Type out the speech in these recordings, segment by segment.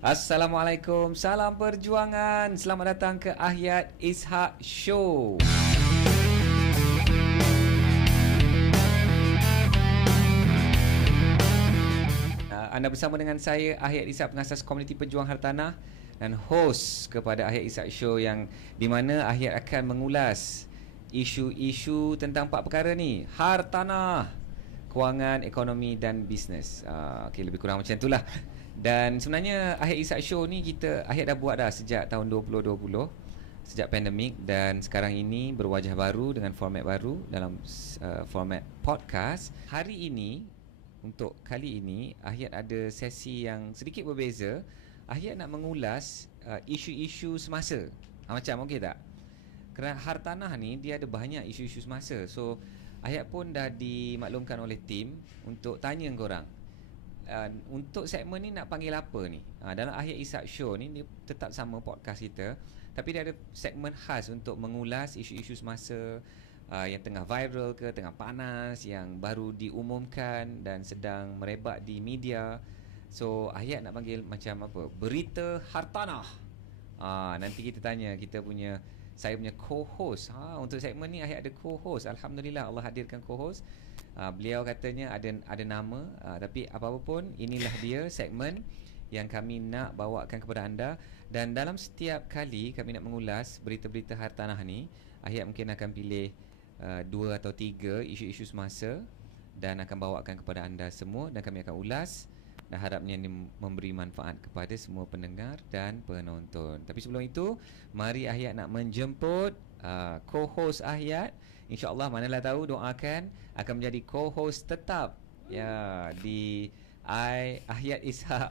Assalamualaikum, salam perjuangan. Selamat datang ke Ahyat Ishak Show. Anda bersama dengan saya, Ahyat Ishak, pengasas komuniti pejuang hartanah dan host kepada Ahyat Ishak Show, yang di mana Ahyat akan mengulas isu-isu tentang 4 perkara ni: hartanah, kewangan, ekonomi dan bisnes. Okay, lebih kurang macam itulah. Dan sebenarnya Ahyat Ishak Show ni Ahyat dah buat dah sejak tahun 2020, sejak pandemik, dan sekarang ini berwajah baru dengan format baru dalam format podcast. Hari ini, untuk kali ini, Ahyat ada sesi yang sedikit berbeza. Ahyat nak mengulas isu-isu semasa. Macam okey tak? Kerana hartanah ni dia ada banyak isu-isu semasa. So Ahyat pun dah dimaklumkan oleh tim untuk tanya korang, untuk segmen ni nak panggil apa ni? Dalam Ahyat Ishak Show ni, dia tetap sama podcast kita, tapi dia ada segmen khas untuk mengulas isu-isu semasa yang tengah viral ke, tengah panas, yang baru diumumkan dan sedang merebak di media. So Ahyat nak panggil macam apa? Berita hartanah. Nanti kita tanya saya punya co-host. Untuk segmen ni Ahyat ada co-host. Alhamdulillah Allah hadirkan co-host. Beliau katanya ada nama, tapi apa-apa pun, inilah dia segmen yang kami nak bawakan kepada anda. Dan dalam setiap kali kami nak mengulas berita-berita hartanah ni, Ahyat mungkin akan pilih 2 atau 3 isu-isu semasa dan akan bawakan kepada anda semua, dan kami akan ulas, dan harapnya ini memberi manfaat kepada semua pendengar dan penonton. Tapi sebelum itu, mari Ahyat nak menjemput co-host Ahyat. InsyaAllah, manalah tahu, doakan akan menjadi co-host tetap di Ahyat Ishak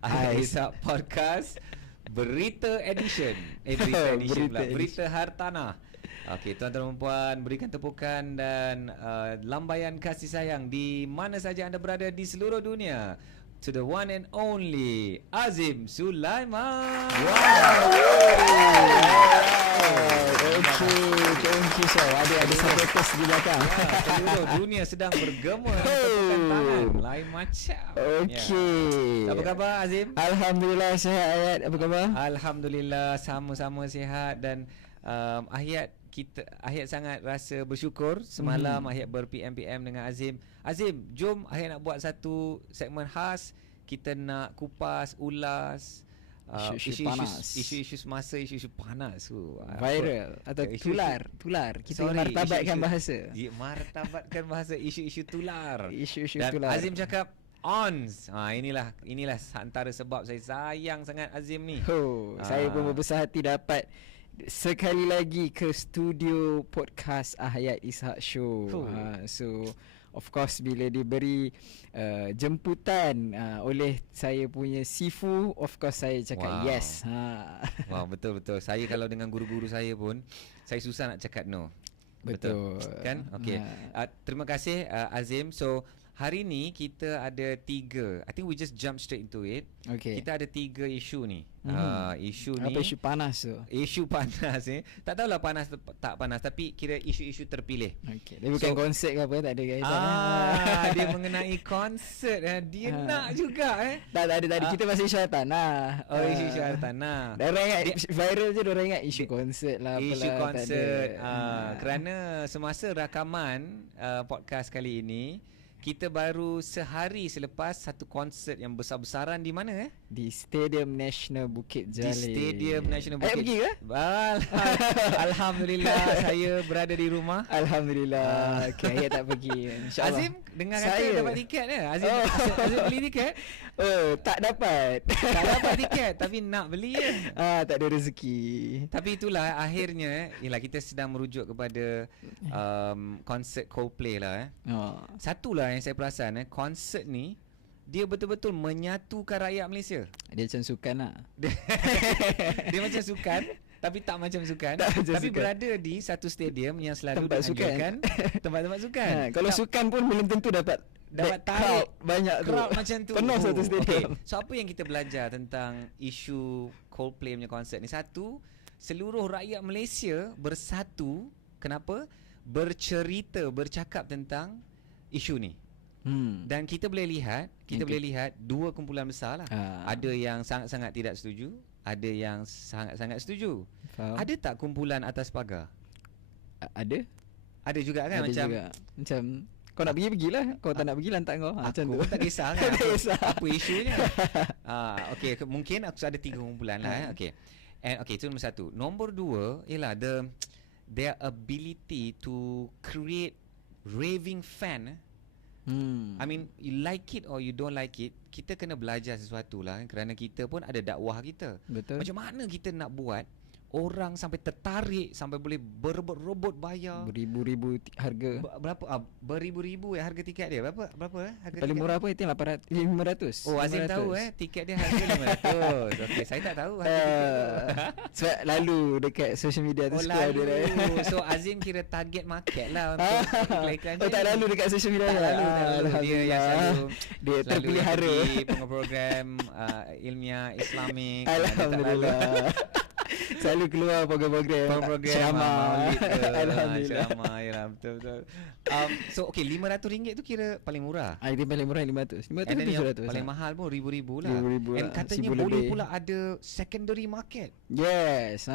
Ahyat Ishak Podcast Berita Edition. Berita Hartanah. Okey, tuan-tuan dan puan, berikan tepukan dan lambaian kasih sayang di mana saja anda berada di seluruh dunia, to the one and only Azim Sulaiman. Thank you sir. Ada supporters di belakang. Seluruh dunia sedang bergema tepukan tangan. Lain macam. Okey. Apa khabar Azim? Alhamdulillah sihat. Ayat, apa khabar? Alhamdulillah, sama-sama sihat. Dan Ahyat sangat rasa bersyukur. Semalam Ahyat ber-PM dengan Azim. Azim, jom Ahyat nak buat satu segmen khas. Kita nak kupas, ulas isu-isu semasa, isu-isu panas, viral atau tular. Kita martabatkan bahasa. Martabatkan bahasa isu-isu tular. Isu-isu dan tular. Azim cakap ons. Inilah antara sebab saya sayang sangat Azim ni. Saya pun berbesar hati dapat sekali lagi ke studio podcast Ahyat Ishak Show. So of course, bila diberi jemputan oleh saya punya Sifu, of course saya cakap yes. Wow, betul-betul. Saya kalau dengan guru-guru saya pun, saya susah nak cakap no. Betul. Kan? Okey. Terima kasih Azim. So hari ni kita ada 3. I think we just jump straight into it. Okay. Kita ada 3 isu ni. Isu ni, apa isu panas tu? Isu panas tak tahulah panas tak panas, tapi kira isu-isu terpilih. Okey. Dia bukan konsert ke apa, tak ada kaitan. Dia mengenai konsert. Dia nak juga Tak ada tadi. Kita masih isu hartanah. Isu hartanah. Diorang ingat viral je, diorang ingat isu konsert lah. Isu konsert. Kerana semasa rakaman podcast kali ini, kita baru sehari selepas satu konsert yang besar-besaran di mana di Stadium Nasional Bukit Jalil. Di Stadium Nasional Bukit. Pergi ke? Alhamdulillah saya berada di rumah. Alhamdulillah. Okey, saya tak pergi. InsyaAllah. Azim dengar kata dapat tiket ke? Azim beli tiket? Tak dapat. Tak dapat tiket, tapi nak beli je. Tak ada rezeki. Tapi itulah akhirnya, kita sedang merujuk kepada konsert Coldplay lah. Satulah yang saya perasan, konsert ni dia betul-betul menyatukan rakyat Malaysia. Dia macam sukan lah. Dia macam sukan, tapi tak macam sukan. Tapi berada di satu stadium yang selalu tempat dianjurkan tempat-tempat sukan. Kalau sukan pun belum tentu dapat tarik banyak crowd macam tu. Penuh satu stadium. So apa yang kita belajar tentang isu Coldplay punya konsert ni? Satu, seluruh rakyat Malaysia bersatu. Kenapa? Bercakap tentang isu ni. Dan kita boleh lihat dua kumpulan besar lah. Ada yang sangat-sangat tidak setuju, ada yang sangat-sangat setuju. Faham. Ada tak kumpulan atas pagar? Ada. Ada juga kan, Ada macam juga. Macam kau nak pergilah, kau tak nak pergi lantak kau. Macam aku tu. tak kisah kan. Tak kisah. Apa isunya? Okey, mungkin aku ada 3 kumpulan lah. Okey. And itu nombor 1. Nombor 2 ialah their ability to create raving fan. I mean, you like it or you don't like it, kita kena belajar sesuatu lah, kerana kita pun ada dakwah kita. Betul. Macam mana kita nak buat orang sampai tertarik, sampai boleh berebut-rebut bayar Beribu-ribu harga. berapa? Beribu-ribu harga tiket dia. Berapa harga Paling tiket murah apa itu 500. Oh, Azim 500. tahu tiket dia harga 500. Okey, saya tak tahu harga tiket tu. Sebab lalu dekat social media tu suka ada dah. So Azim kira target market lah untuk iklan-iklan Oh, tak lalu dekat social media. Tak lalu. Dia yang selalu dia terpelihara. pergi program ilmiah Islamik. Alhamdulillah. Selalu keluar program-program ceramah. Maulid ke. Alhamdulillah. Ceramah, ya, betul. So RM500 tu kira paling murah. Dia paling murah 500. 500 And then ke yang 700. paling mahal pun ribu-ribu lah. Ribu-ribu And lah, katanya 1000 boleh lebih. pula ada secondary market Yes.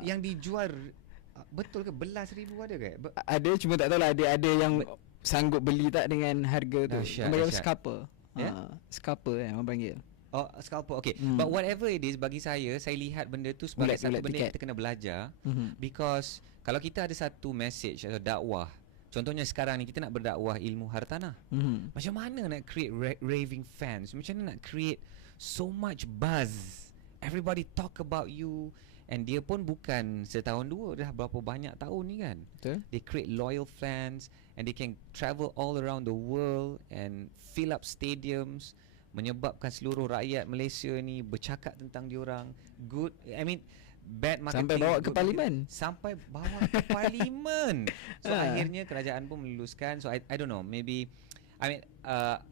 yang dijual. Betul ke? Belas ribu ada ke? Ada, cuma tak tahulah ada yang sanggup beli tak dengan harga tu. Dahsyat, Orang panggil dahsyat. scalper. Ya? Scalper orang panggil. Oh, scalper. Okay. But whatever it is, bagi saya lihat benda tu sebagai satu Bulat benda yang tiket. kita kena belajar. Because kalau kita ada satu message atau dakwah, contohnya sekarang ni kita nak berdakwah ilmu hartanah. Macam mana nak create raving fans? Macam mana nak create so much buzz? Everybody talk about you. And dia pun bukan setahun dua, dah berapa banyak tahun ni kan. Betul. They create loyal fans and they can travel all around the world and fill up stadiums, menyebabkan seluruh rakyat Malaysia ni bercakap tentang diorang. Good, I mean bad marketing. Sampai bawa ke parlimen. Sampai bawa ke parlimen. So akhirnya kerajaan pun meluluskan. So I don't know, maybe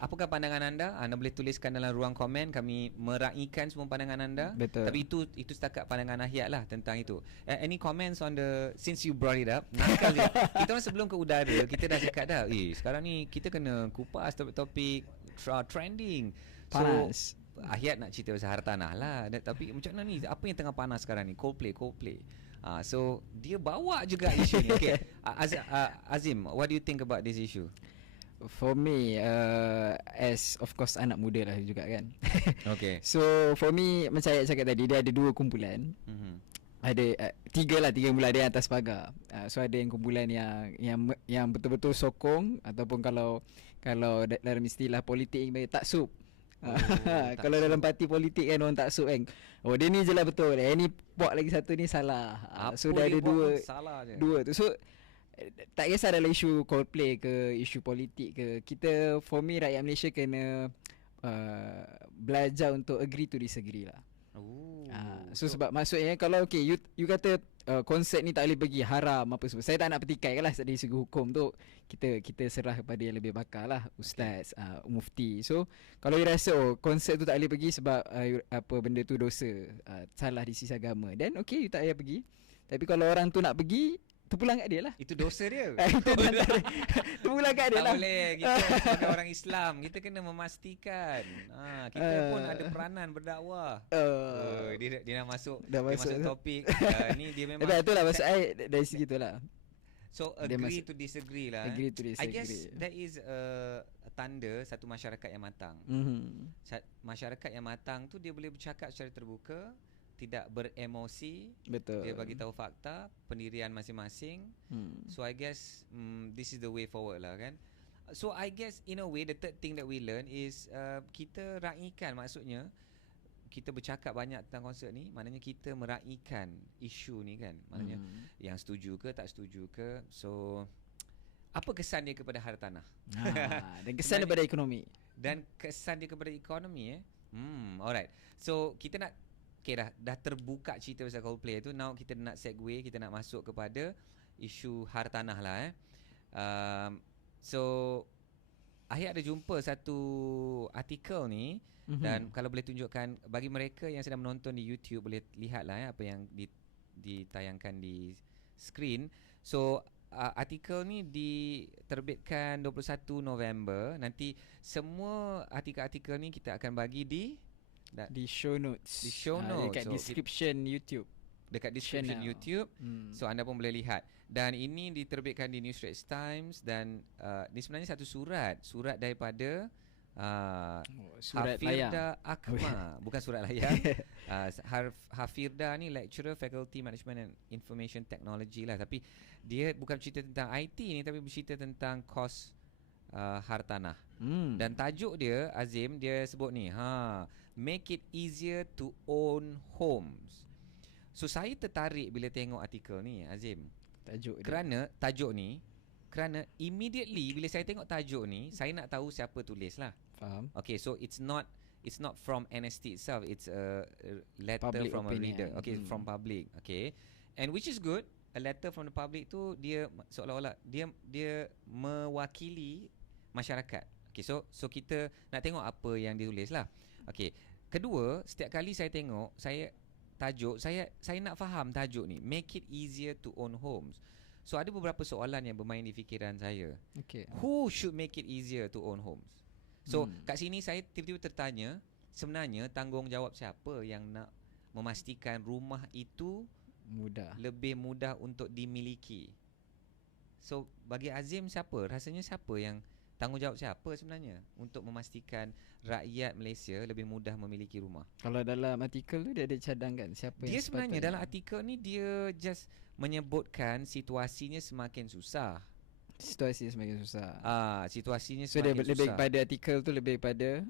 apakah pandangan anda? Anda boleh tuliskan dalam ruang komen. Kami meraihkan semua pandangan anda. Betul. Tapi itu setakat pandangan Ahyat lah tentang itu. Any comments on since you brought it up? Nakal je. Kita orang sebelum ke udara, kita dah cakap dah, sekarang ni kita kena kupas topik-topik trending. Panas. So Ahyat nak cerita pasal hartanah lah. Tapi macam mana ni? Apa yang tengah panas sekarang ni? Coldplay. So dia bawa juga isu ni. Okay. Azim, what do you think about this issue? For me, as of course anak muda lah juga kan. Okay. So for me, macam saya cakap tadi, dia ada 2 kumpulan. Ada 3 kumpulan. Ada yang atas pagar. So ada yang kumpulan yang betul-betul sokong, ataupun kalau dalam istilah politik taksub. Kalau dalam parti politik kan orang taksub kan. Oh, dia ni je lah betul. Ni buat lagi satu ni salah. So dah ada dua tu. So tak kisah dalam isu Coldplay ke, isu politik ke, kita, for me, rakyat Malaysia kena belajar untuk agree to disagree lah. So sebab maksudnya kalau you kata konsep ni tak boleh pergi, haram apa semua, saya tak nak petikai lah dari segi hukum tu. Kita serah kepada yang lebih bakar lah, ustaz, mufti. So kalau you rasa konsep tu tak boleh pergi sebab apa benda tu dosa, salah di sisi agama, then you tak payah pergi. Tapi kalau orang tu nak pergi, terpulang kat dia lah. Itu dosa dia. Terpulang kat dia tak lah. boleh. Kita sebagai orang Islam, kita kena memastikan kita pun ada peranan berdakwah. Dia nak masuk, dia masuk topik. Ni dia memang Tapi itulah maksud saya dari segi tu lah. So agree to disagree lah. Agree to disagree. I guess that is a tanda satu masyarakat yang matang. Masyarakat yang matang tu dia boleh bercakap secara terbuka, tidak beremosi. Betul. Dia bagi tahu fakta, pendirian masing-masing. So I guess this is the way forward lah kan. So I guess in a way the third thing that we learn is kita raikan, maksudnya kita bercakap banyak tentang konsert ni, maknanya kita meraihkan isu ni kan. Maknanya yang setuju ke tak setuju ke. So apa kesan dia kepada hartanah? Dan kesan daripada ekonomi. Dan kesan dia kepada ekonomi alright. So kita nak dah terbuka cerita pasal Coldplay tu. Now kita nak segue, kita nak masuk kepada isu hartanah lah So Ahyat ada jumpa satu artikel ni, dan kalau boleh tunjukkan bagi mereka yang sedang menonton di YouTube, boleh lihat lah apa yang ditayangkan di skrin. So artikel ni diterbitkan 21 November. Nanti semua artikel-artikel ni kita akan bagi di show notes. Di show notes. Dekat description YouTube. Dekat description Channel. YouTube. So anda pun boleh lihat. Dan ini diterbitkan di New Straits Times. Dan ni sebenarnya satu surat daripada surat Hafirda Akmal. Bukan surat layar. Hafirda ni lecturer Faculty Management and Information Technology lah. Tapi dia bukan cerita tentang IT ni, tapi bercerita tentang kos hartanah. Dan tajuk dia, Azim, dia sebut ni, make it easier to own homes. So saya tertarik bila tengok artikel ni, Azim. Kerana immediately bila saya tengok tajuk ni, saya nak tahu siapa tulis lah. Faham. Okay, so it's not from NST itself. It's a letter Public from opinion. a reader. Okay, from public. Okay, and which is good. A letter from the public tu dia seolah-olah dia mewakili masyarakat. Okay, so kita nak tengok apa yang ditulis lah. Okay, kedua, setiap kali saya tengok saya nak faham tajuk ni, make it easier to own homes. So ada beberapa soalan yang bermain di fikiran saya. Okay. Who should make it easier to own homes? So kat sini saya tiba-tiba tertanya, sebenarnya tanggungjawab siapa yang nak memastikan rumah itu lebih mudah untuk dimiliki? So bagi Azim, rasanya siapa yang tanggungjawab siapa sebenarnya untuk memastikan rakyat Malaysia lebih mudah memiliki rumah? Kalau dalam artikel tu dia ada cadangkan siapa dia yang sebenarnya dalam artikel ni dia just menyebutkan situasinya semakin susah. Situasinya semakin susah. Situasinya so semakin dia susah. lebih pada artikel tu lebih pada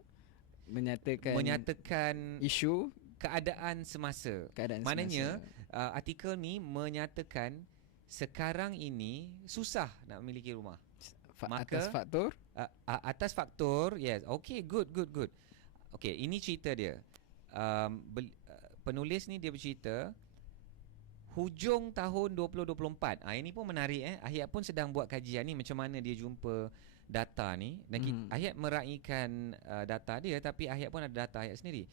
menyatakan isu keadaan semasa. Maknanya artikel ni menyatakan sekarang ini susah nak memiliki rumah. Atas faktor? Atas faktor, yes. Okay, good. Okay, ini cerita dia. Penulis ni dia bercerita hujung tahun 2024. Ini pun menarik. Ahyat pun sedang buat kajian ni, macam mana dia jumpa data ni. Dan Ahyat meraihkan data dia, tapi Ahyat pun ada data Ahyat sendiri.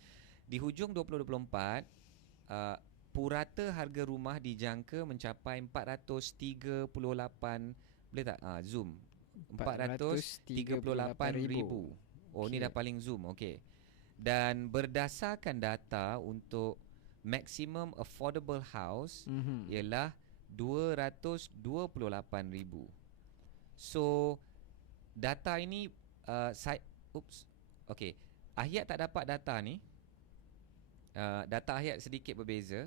Di hujung 2024, purata harga rumah dijangka mencapai 438, boleh tak zoom? 438,000. Ni dah paling zoom. Okay. Dan berdasarkan data untuk maximum affordable house ialah 228,000. So data ini okay, Ahyat tak dapat data ni. Data Ahyat sedikit berbeza,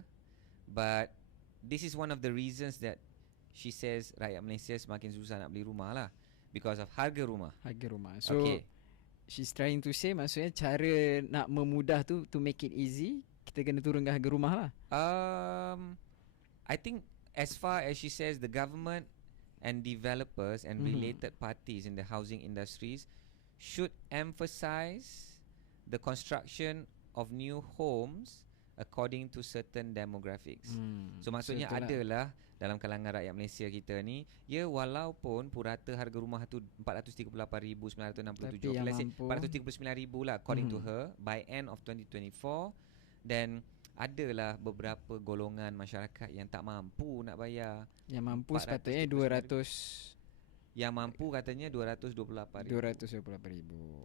but this is one of the reasons that she says rakyat Malaysia semakin susah nak beli rumah lah, because of harga rumah. So she's trying to say, maksudnya cara nak memudah tu, to make it easy, kita kena turunkan harga rumah lah. I think as far as she says, the government and developers and related parties in the housing industries should emphasize the construction of new homes according to certain demographics. So maksudnya adalah dalam kalangan rakyat Malaysia kita ni, walaupun purata harga rumah tu 438,967, let's say 439,000 lah according to her by end of 2024, dan adalah beberapa golongan masyarakat yang tak mampu nak bayar. Yang mampu sepatutnya 200. Yang mampu katanya 228,000.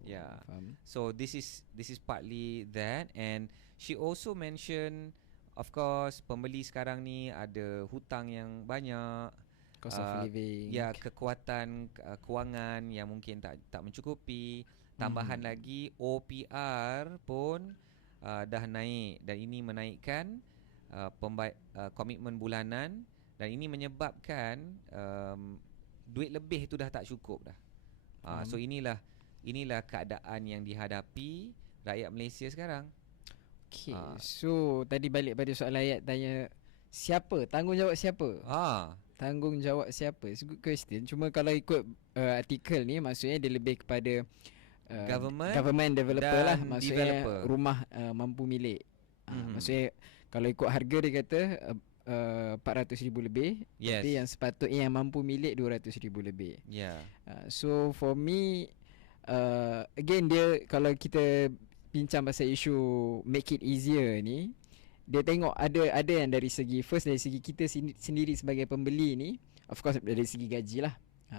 Yeah. Faham. So this is partly that, and she also mention, of course, pembeli sekarang ni ada hutang yang banyak, cost of living. Ya, kekuatan kewangan yang mungkin tak mencukupi. Tambahan lagi OPR pun dah naik, dan ini menaikkan komitmen bulanan, dan ini menyebabkan duit lebih tu dah tak cukup dah. So inilah keadaan yang dihadapi rakyat Malaysia sekarang. Okay. So tadi balik pada soalan Ayat tanya siapa, tanggungjawab siapa? Tanggungjawab siapa? It's a good question. Cuma kalau ikut artikel ni, maksudnya dia lebih kepada government developer lah, maksudnya developer. Rumah mampu milik. Maksudnya kalau ikut harga dia kata 400,000 lebih, yes. Tapi yang sepatutnya yang mampu milik 200,000 lebih. So for me, again, dia kalau kita bincang pasal isu make it easier ni, dia tengok ada yang dari segi, first dari segi kita sendiri sebagai pembeli ni, of course dari segi gaji lah.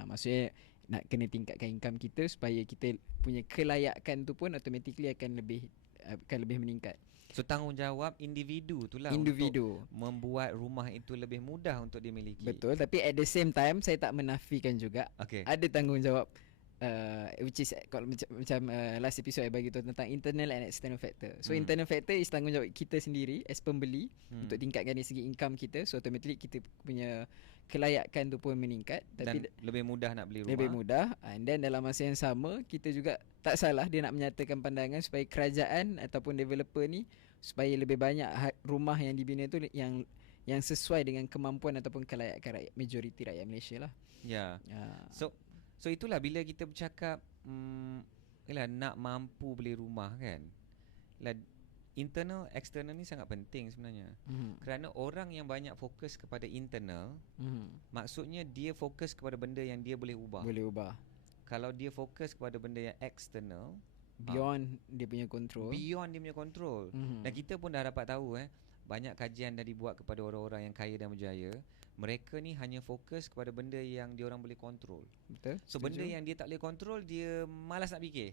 Maksudnya nak kena tingkatkan income kita supaya kita punya kelayakan tu pun automatically akan lebih meningkat. So tanggungjawab individu tu lah Individu untuk membuat rumah itu lebih mudah untuk dimiliki. Betul, tapi at the same time saya tak menafikan juga ada tanggungjawab which is kalau macam last episode saya bagi tu tentang internal and external factor. So internal factor is tanggungjawab kita sendiri as pembeli untuk tingkatkan dari segi income kita. So automatically kita punya kelayakan tu pun meningkat, tapi dan lebih mudah nak beli rumah. Lebih mudah. And then dalam masa yang sama kita juga tak salah dia nak menyatakan pandangan supaya kerajaan ataupun developer ni supaya lebih banyak rumah yang dibina tu yang sesuai dengan kemampuan ataupun kelayakan majoriti rakyat Malaysia lah. Ya. So itulah bila kita bercakap nak mampu beli rumah kan. Internal external ni sangat penting sebenarnya. Kerana orang yang banyak fokus kepada internal, maksudnya dia fokus kepada benda yang dia boleh ubah. Kalau dia fokus kepada benda yang external, beyond dia punya control. Dan kita pun dah dapat tahu banyak kajian dah dibuat kepada orang-orang yang kaya dan berjaya. Mereka ni hanya fokus kepada benda yang dia orang boleh kontrol. Betul. So benda yang dia tak boleh kontrol, dia malas nak fikir.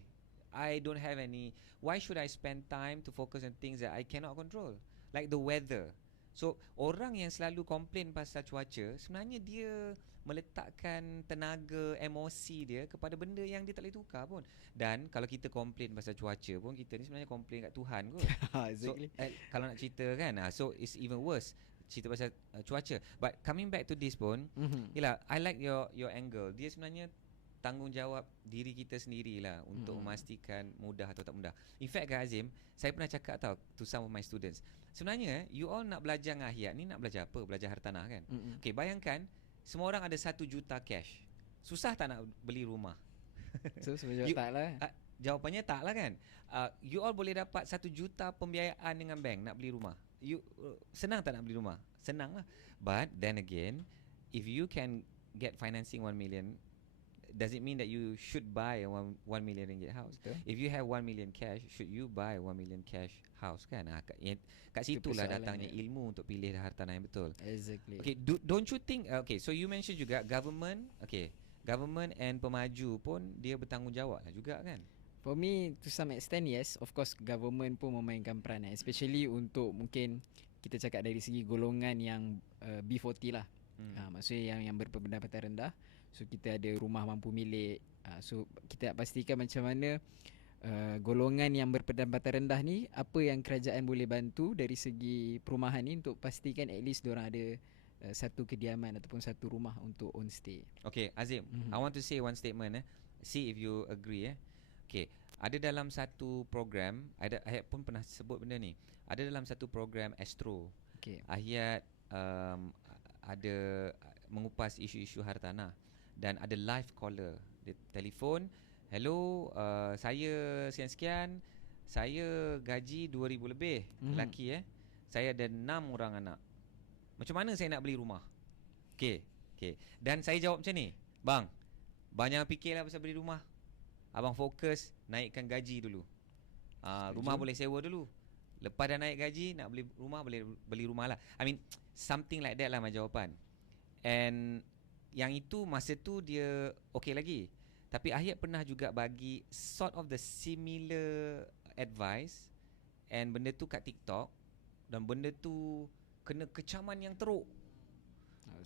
I don't have any. Why should I spend time to focus on things that I cannot control? Like the weather. So orang yang selalu komplain pasal cuaca, sebenarnya dia meletakkan tenaga, emosi dia kepada benda yang dia tak boleh tukar pun. Dan kalau kita komplain pasal cuaca pun, kita ni sebenarnya komplain kat Tuhan kot. Exactly. So kalau nak cerita kan, so it's even worse cerita pasal cuaca. But coming back to this pun, yelah, I like your angle. Dia sebenarnya tanggungjawab diri kita sendirilah untuk memastikan mudah atau tak mudah. In fact Kak Azim, saya pernah cakap tau to some of my students, sebenarnya you all nak belajar dengan Ahyat ni nak belajar apa? Belajar hartanah kan? Okay, bayangkan semua orang ada 1 juta cash. Susah tak nak beli rumah? So sebenarnya tak lah. Jawapannya tak lah kan. You all boleh dapat 1 juta pembiayaan dengan bank nak beli rumah. Senang tak nak beli rumah? Senang lah. But then again, if you can get financing 1 million, does it mean that you should buy a 1 million ringgit house? Betul. If you have 1 million cash, should you buy 1 million cash house kan? Kat situlah datangnya ilmu untuk pilih hartanah yang betul. Exactly. Okay, don't you think so you mention juga government and pemaju pun dia bertanggungjawab lah juga kan? For me, to some extent, yes. Of course, government pun memainkan peranan. Especially untuk mungkin kita cakap dari segi golongan yang B40 lah. Maksudnya yang berpendapatan rendah. So, kita ada rumah mampu milik. So, kita nak pastikan macam mana golongan yang berpendapatan rendah ni, apa yang kerajaan boleh bantu dari segi perumahan ni untuk pastikan at least diorang ada satu kediaman ataupun satu rumah untuk own stay. Okay, Azim, I want to say one statement. See if you agree. Okay, ada dalam satu program, Ahyat pun pernah sebut benda ni. Ada dalam satu program Astro. Okay. Ahyat ada mengupas isu-isu hartanah dan ada live caller. Dia telefon, hello, saya sekian-sekian, saya gaji 2,000 lebih, lelaki saya ada 6 orang anak. Macam mana saya nak beli rumah? Okay. Dan saya jawab macam ni, bang, banyak fikirlah pasal beli rumah. Abang fokus naikkan gaji dulu. Rumah boleh sewa dulu. Lepas dah naik gaji, nak beli rumah, boleh beli rumah lah. I mean, something like that lah my jawapan. And yang itu masa tu dia okay lagi. Tapi Ahyat pernah juga bagi sort of the similar advice, and benda tu kat TikTok, dan benda tu kena kecaman yang teruk.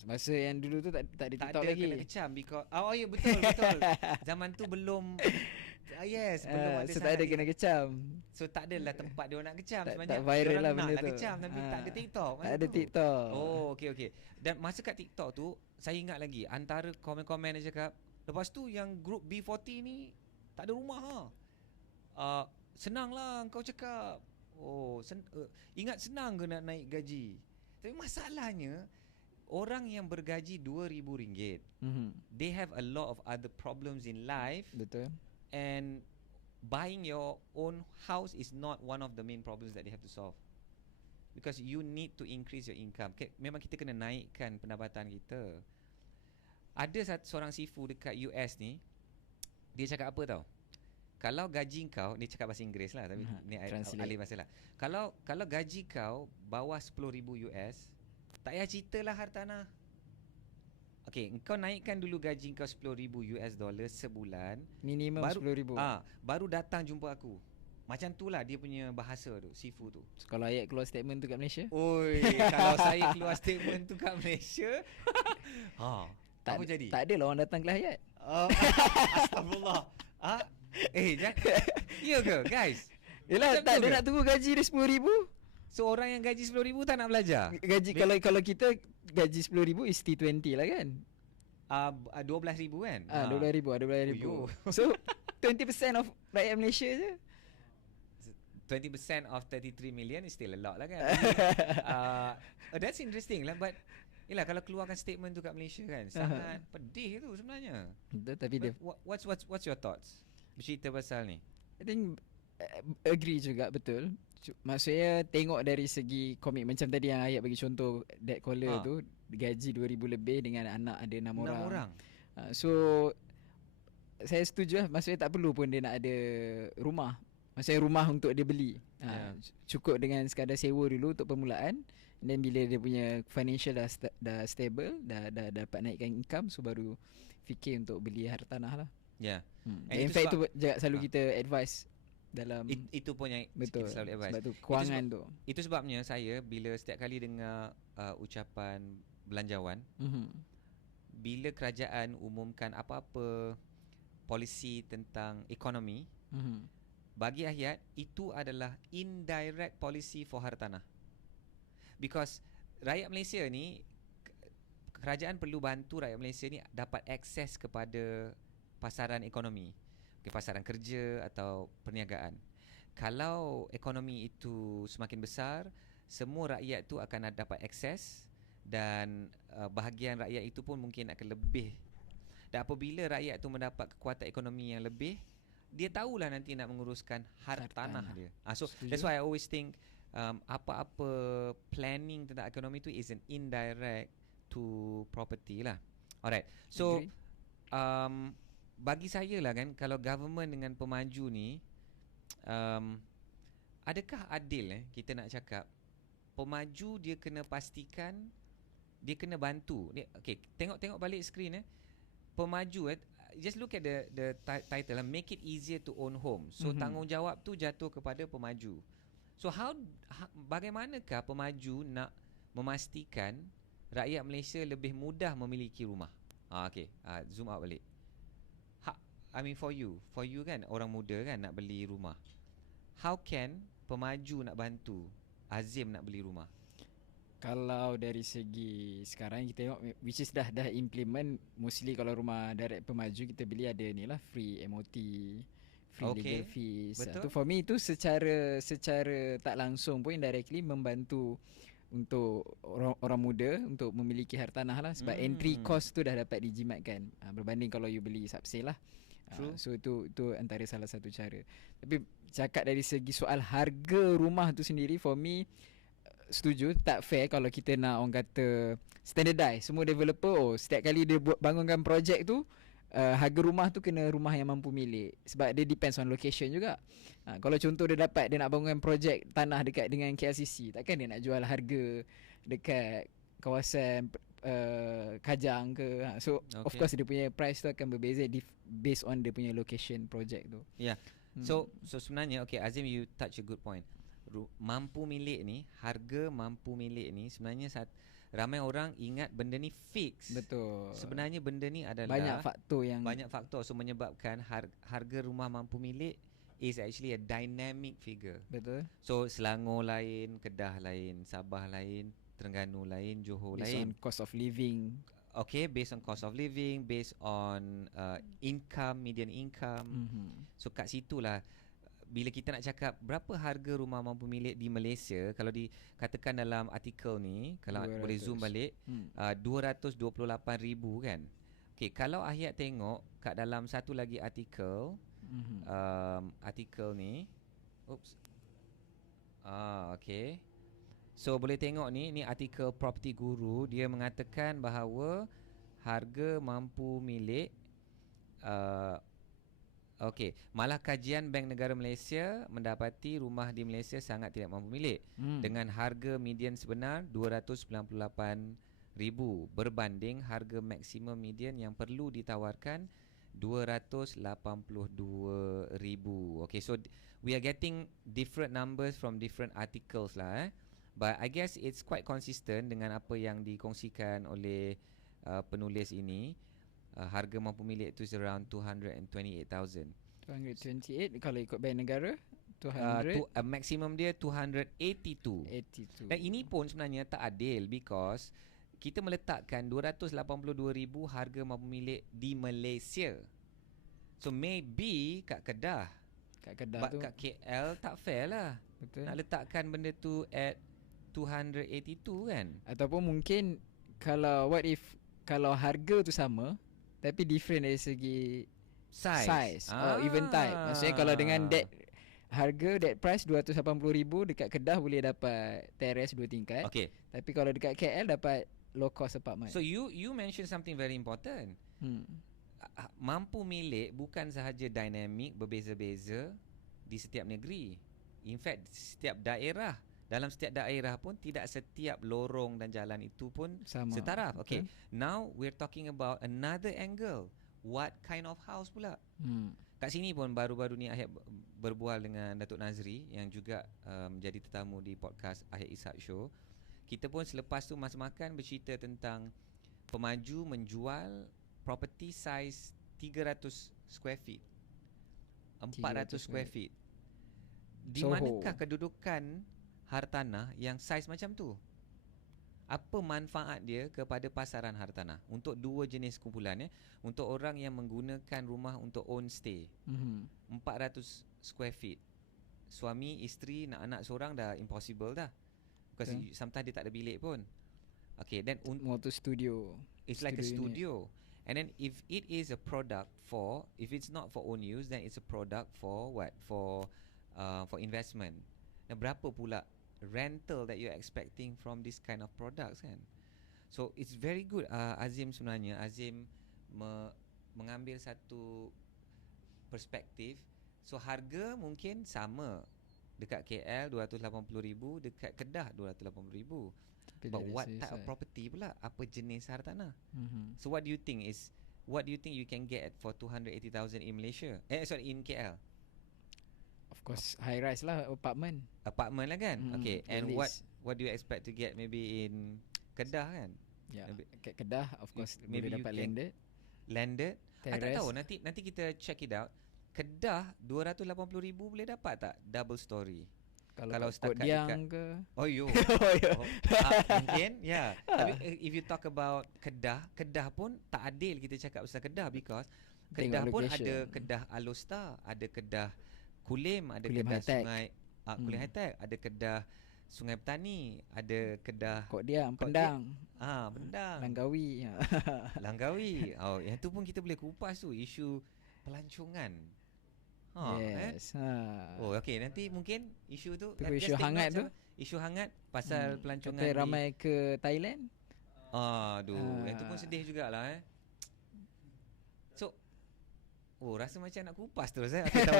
Masa yang dulu tu tak ada TikTok lagi. Tak ada kena kecam because ya betul. Zaman tu belum belum ada. So tak ada kena kecam. So tak adalah tempat dia orang nak kecam sebenarnya. Tak viral lah benda tu. Kecam tapi tak ada TikTok. Tak ada TikTok. Oh, okey. Dan masa kat TikTok tu saya ingat lagi antara komen-komen dia cakap, lepas tu yang group B40 ni tak ada rumah senanglah kau cakap. Ingat senang ke nak naik gaji? Tapi masalahnya orang yang bergaji RM2,000, they have a lot of other problems in life. Betul. And buying your own house is not one of the main problems that they have to solve. Because you need to increase your income. Memang kita kena naikkan pendapatan kita. Ada seorang sifu dekat US ni, dia cakap apa tau? Kalau gaji kau, dia cakap bahasa Inggeris lah, tapi ni alih bahasa lah. Kalau gaji kau bawah $10,000 US, tak payah ceritalah hartanah. Okay, engkau naikkan dulu gaji kau $10,000 sebulan. Minimum baru, 10,000. Baru datang jumpa aku. Macam tu lah dia punya bahasa tu, Sifu tu. So, kalau ayat keluar statement tu kat Malaysia, Oi, kalau saya keluar statement tu kat Malaysia, apa jadi? Tak ada lah orang datang kelas ayat. Astagfirullah. Jangan. Ya ke guys? Yelah, Macam tak tu ada ke? nak tunggu gaji dia 10,000. So orang yang gaji 10,000 tak nak belajar? Gaji kalau kita gaji 10,000 is T20 lah kan. 12,000 kan? 12,000, 12,000. So 20% of rakyat Malaysia je. 20% of 33 million is still a lot lah kan. That's interesting lah. But yelah, kalau keluarkan statement tu kat Malaysia kan, sangat pedih tu sebenarnya. Betul, tapi dia What's your thoughts bercerita pasal ni? I think agree juga, betul. Maksudnya tengok dari segi komik, macam tadi yang ayat bagi contoh Dead Caller tu, gaji 2,000 lebih dengan anak ada 6 orang. So saya setuju lah. Maksudnya tak perlu pun dia nak ada rumah. Maksudnya rumah untuk dia beli. Cukup dengan sekadar sewa dulu untuk permulaan. Dan bila dia punya financial dah stable, dah dapat naikkan income, so baru fikir untuk beli hartanah lah. Ya. In fact itu selalu kita advise dalam itu pun yang betul, kita selalu advise. sebab tu kewangan tu. Itu sebabnya saya bila setiap kali dengar ucapan belanjawan, bila kerajaan umumkan apa-apa polisi tentang ekonomi, bagi Ahyat itu adalah indirect policy for hartanah. Because rakyat Malaysia ni, kerajaan perlu bantu rakyat Malaysia ni dapat akses kepada pasaran ekonomi, pasaran kerja atau perniagaan. Kalau ekonomi itu semakin besar, semua rakyat tu akan dapat akses, dan bahagian rakyat itu pun mungkin akan lebih. Dan apabila rakyat tu mendapat kekuatan ekonomi yang lebih, dia tahulah nanti nak menguruskan hartanah dia. So that's why I always think apa-apa planning tentang ekonomi tu is an indirect to property lah. Alright. So bagi saya lah kan, kalau government dengan pemaju ni, adakah adil kita nak cakap pemaju dia kena pastikan, dia kena bantu. Okay, tengok balik skrin pemaju just look at the title lah, make it easier to own home. So tanggungjawab tu jatuh kepada pemaju. So bagaimanakah pemaju nak memastikan rakyat Malaysia lebih mudah memiliki rumah? Okay, zoom out balik. I mean for you kan, orang muda kan nak beli rumah. How can pemaju nak bantu Azim nak beli rumah? Kalau dari segi sekarang kita tengok, which is dah implement, mostly kalau rumah direct pemaju kita beli ada ni lah, free MOT, free legal fees. Tu for me itu secara tak langsung pun indirectly membantu untuk orang muda untuk memiliki hartanah lah, sebab entry cost tu dah dapat dijimatkan berbanding kalau you beli subsale lah. So itu antara salah satu cara. Tapi cakap dari segi soal harga rumah tu sendiri, for me setuju, tak fair kalau kita nak orang kata standardize semua developer. Setiap kali dia bangunkan projek tu, harga rumah tu kena rumah yang mampu milik, sebab dia depends on location juga. Kalau contoh dia nak bangunkan projek tanah dekat dengan KLCC, takkan dia nak jual harga dekat kawasan Kajang ke. So of course dia punya price tu akan berbeza based on dia punya location projek tu. Yeah. So sebenarnya Azim, you touch a good point. Mampu milik ni, harga mampu milik ni sebenarnya ramai orang ingat benda ni fix. Betul. Sebenarnya benda ni adalah banyak faktor. So menyebabkan harga rumah mampu milik is actually a dynamic figure. Betul. So Selangor lain, Kedah lain, Sabah lain, Terengganu lain, Johor based lain. Based on cost of living. Okay, based on cost of living, based on income, median income. So kat situlah bila kita nak cakap berapa harga rumah mampu milik di Malaysia, kalau dikatakan dalam artikel ni, kalau 200. Boleh zoom balik, 228,000 kan. Okay, kalau Ahyat tengok kat dalam satu lagi artikel, artikel ni, okay. So boleh tengok ni artikel Property Guru, dia mengatakan bahawa harga mampu milik malah kajian Bank Negara Malaysia mendapati rumah di Malaysia sangat tidak mampu milik dengan harga median sebenar berbanding harga maksimum median yang perlu ditawarkan 282,000. Okay, so we are getting different numbers from different articles lah. But I guess it's quite consistent dengan apa yang dikongsikan oleh penulis ini. Harga mampu milik itu around 228,000. 228 kalau ikut bank negara 200 maksimum dia 282. 82. Dan ini pun sebenarnya tak adil because kita meletakkan 282,000 harga mampu milik di Malaysia. So maybe kat Kedah tu kat KL tak fair lah. betul. Nak letakkan benda tu at 282 kan. Ataupun mungkin kalau what if kalau harga tu sama tapi different dari segi size or even type. Maksudnya kalau dengan that harga, that price 280,000 dekat Kedah boleh dapat terrace 2 tingkat. Okay. Tapi kalau dekat KL dapat low cost apartment. So you mention something very important. Mampu milik bukan sahaja dinamik berbeza-beza di setiap negeri. In fact, setiap daerah, dalam setiap daerah pun tidak setiap lorong dan jalan itu pun sama setaraf. Okay. Okay. Now we're talking about another angle. What kind of house pula? Kat sini pun baru-baru ni Ahir berbual dengan Datuk Nazri yang juga menjadi tetamu di podcast Ahir Ishak Show. Kita pun selepas tu masa makan bercerita tentang pemaju menjual property size 300 square feet, 400 square feet. Di manakah kedudukan hartanah yang saiz macam tu? Apa manfaat dia kepada pasaran hartanah untuk dua jenis kumpulan ya? Untuk orang yang menggunakan rumah untuk own stay, 400 square feet. Suami, isteri, nak anak seorang dah impossible dah. Because sometimes dia tak ada bilik pun. Okay, then more to studio. It's like a studio. And then if it is a product for, if it's not for own use, then it's a product for what? For investment. Dan berapa pula rental that you're expecting from this kind of products kan? So it's very good. Azim sebenarnya mengambil satu perspektif. So harga mungkin sama. Dekat KL 280,000, dekat Kedah 280,000. But what type of property pula? Apa jenis hartanah? So what do you think you can get for 280,000 in Malaysia? In KL? Of course high rise lah, apartment Lah kan? Okay. And least. what do you expect to get maybe in Kedah kan? Ya, kat Kedah of course maybe boleh dapat landed tak tahu, nanti kita check it out. Kedah 280,000 boleh dapat tak double story? Kalau setakat Diang dekat, ke oh yo. Mungkin ya. Tapi if you talk about Kedah pun tak adil kita cakap pasal Kedah because Kedah pun ada Kedah Alostar, ada Kedah Kulim, ada Kulim Kedah High-Tech. Sungai Kulim High-Tech, ada Kedah Sungai Petani, ada Kedah Kok Diang, Pendang. Pendang. Langkawi. Oh, yang tu pun kita boleh kupas tu isu pelancongan. Yes. Oh, okey, nanti mungkin isu tu isu hangat tu. Isu hangat pasal pelancongan. Kata ramai ke Thailand. Yang tu pun sedih jugalah So rasa macam nak kupas terus Okey, tahu.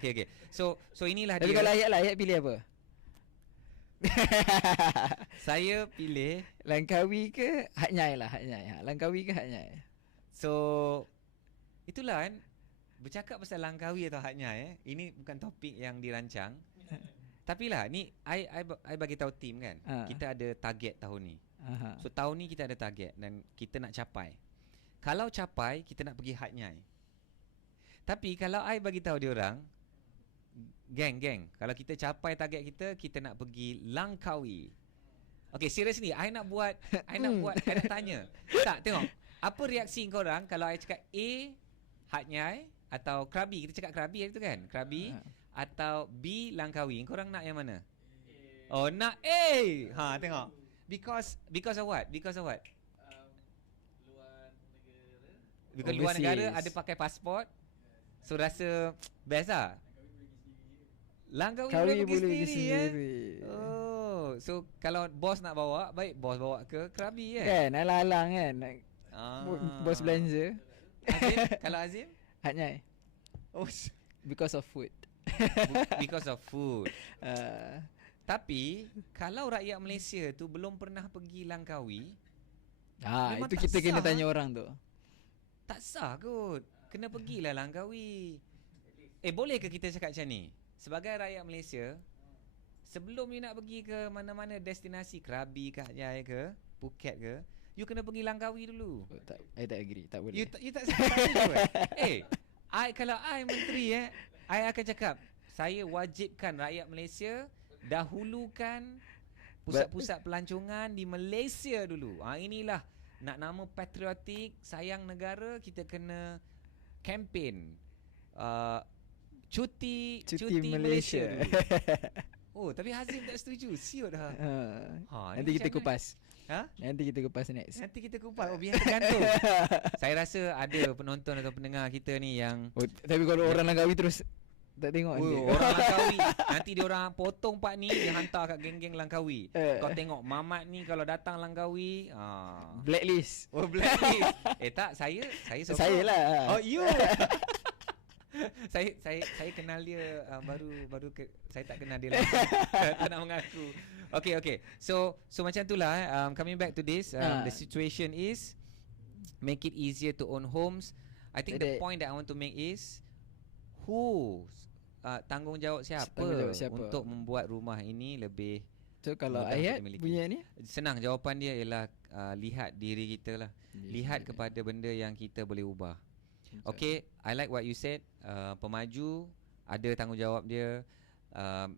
Okey. So inilah Tapi dia. kalau ayat pilih apa? Saya pilih Langkawi ke Hat Nyai lah, Hat Nyai. Langkawi ke Hat Nyai? So itulah kan, bercakap pasal Langkawi atau Hat Nyai ini bukan topik yang dirancang. Tapi lah ni I bagi tahu tim kan. Kita ada target tahun ni. So tahun ni kita ada target dan kita nak capai. Kalau capai kita nak pergi Hat Nyai. Tapi kalau I bagi tahu dia orang, geng, kalau kita capai target kita nak pergi Langkawi. Okay, seriously, I nak tanya. Tak, tengok. Apa reaksi korang kalau I cakap A, Hat Nyai, atau Krabi? Kita cakap Krabi hari tu kan? Krabi atau B, Langkawi. Korang nak yang mana? Oh, nak A. Tengok. Because of what? Luar negara ada pakai pasport. So rasa best lah. Langkawi boleh pergi sendiri. Oh, so kalau bos nak bawa, baik bos bawa ke Krabi kan? Alang-alang kan. Bos belanja. Azim, kalau Azim? Hat Nyai. Oh, because of food. Because of food. Tapi kalau rakyat Malaysia tu belum pernah pergi Langkawi, Memang Itu tak kita kena sah. tanya orang tu. Tak sah kot. Kena pergilah Langkawi. Boleh ke kita cakap macam ni? Sebagai rakyat Malaysia, sebelum you nak pergi ke mana-mana destinasi, Krabi ke Jaya ke Phuket ke, you kena pergi Langkawi dulu. I tak agree. Tak boleh. You tak setuju kalau I menteri I akan cakap, saya wajibkan rakyat Malaysia dahulukan pusat-pusat pelancongan di Malaysia dulu. Inilah nak nama patriotik, sayang negara, kita kena kempen cuti Malaysia dulu. Tapi Hazim tak setuju. Siut dah. Nanti kita kupas. Nanti kita kupas next. Nanti kita kupas. Biar tergantung. Saya rasa ada penonton atau pendengar kita ni yang tapi kalau orang Langkawi terus tak tengok orang Langkawi, nanti dia orang potong part ni, dia hantar kat geng-geng Langkawi. Kau tengok Mamat ni kalau datang Langkawi, blacklist. Blacklist. Tak, saya lah. You. saya kenal dia baru saya tak kenal dia lagi. Tak nak mengaku. Okay. So macam itulah coming back to this, the situation is make it easier to own homes. I think the point that I want to make is tanggungjawab siapa untuk membuat rumah ini lebih. So kalau ayat punya ni, senang jawapan dia ialah lihat diri kita lah. Lihat kepada benda yang kita boleh ubah. Okay, I like what you said. Pemaju ada tanggungjawab dia.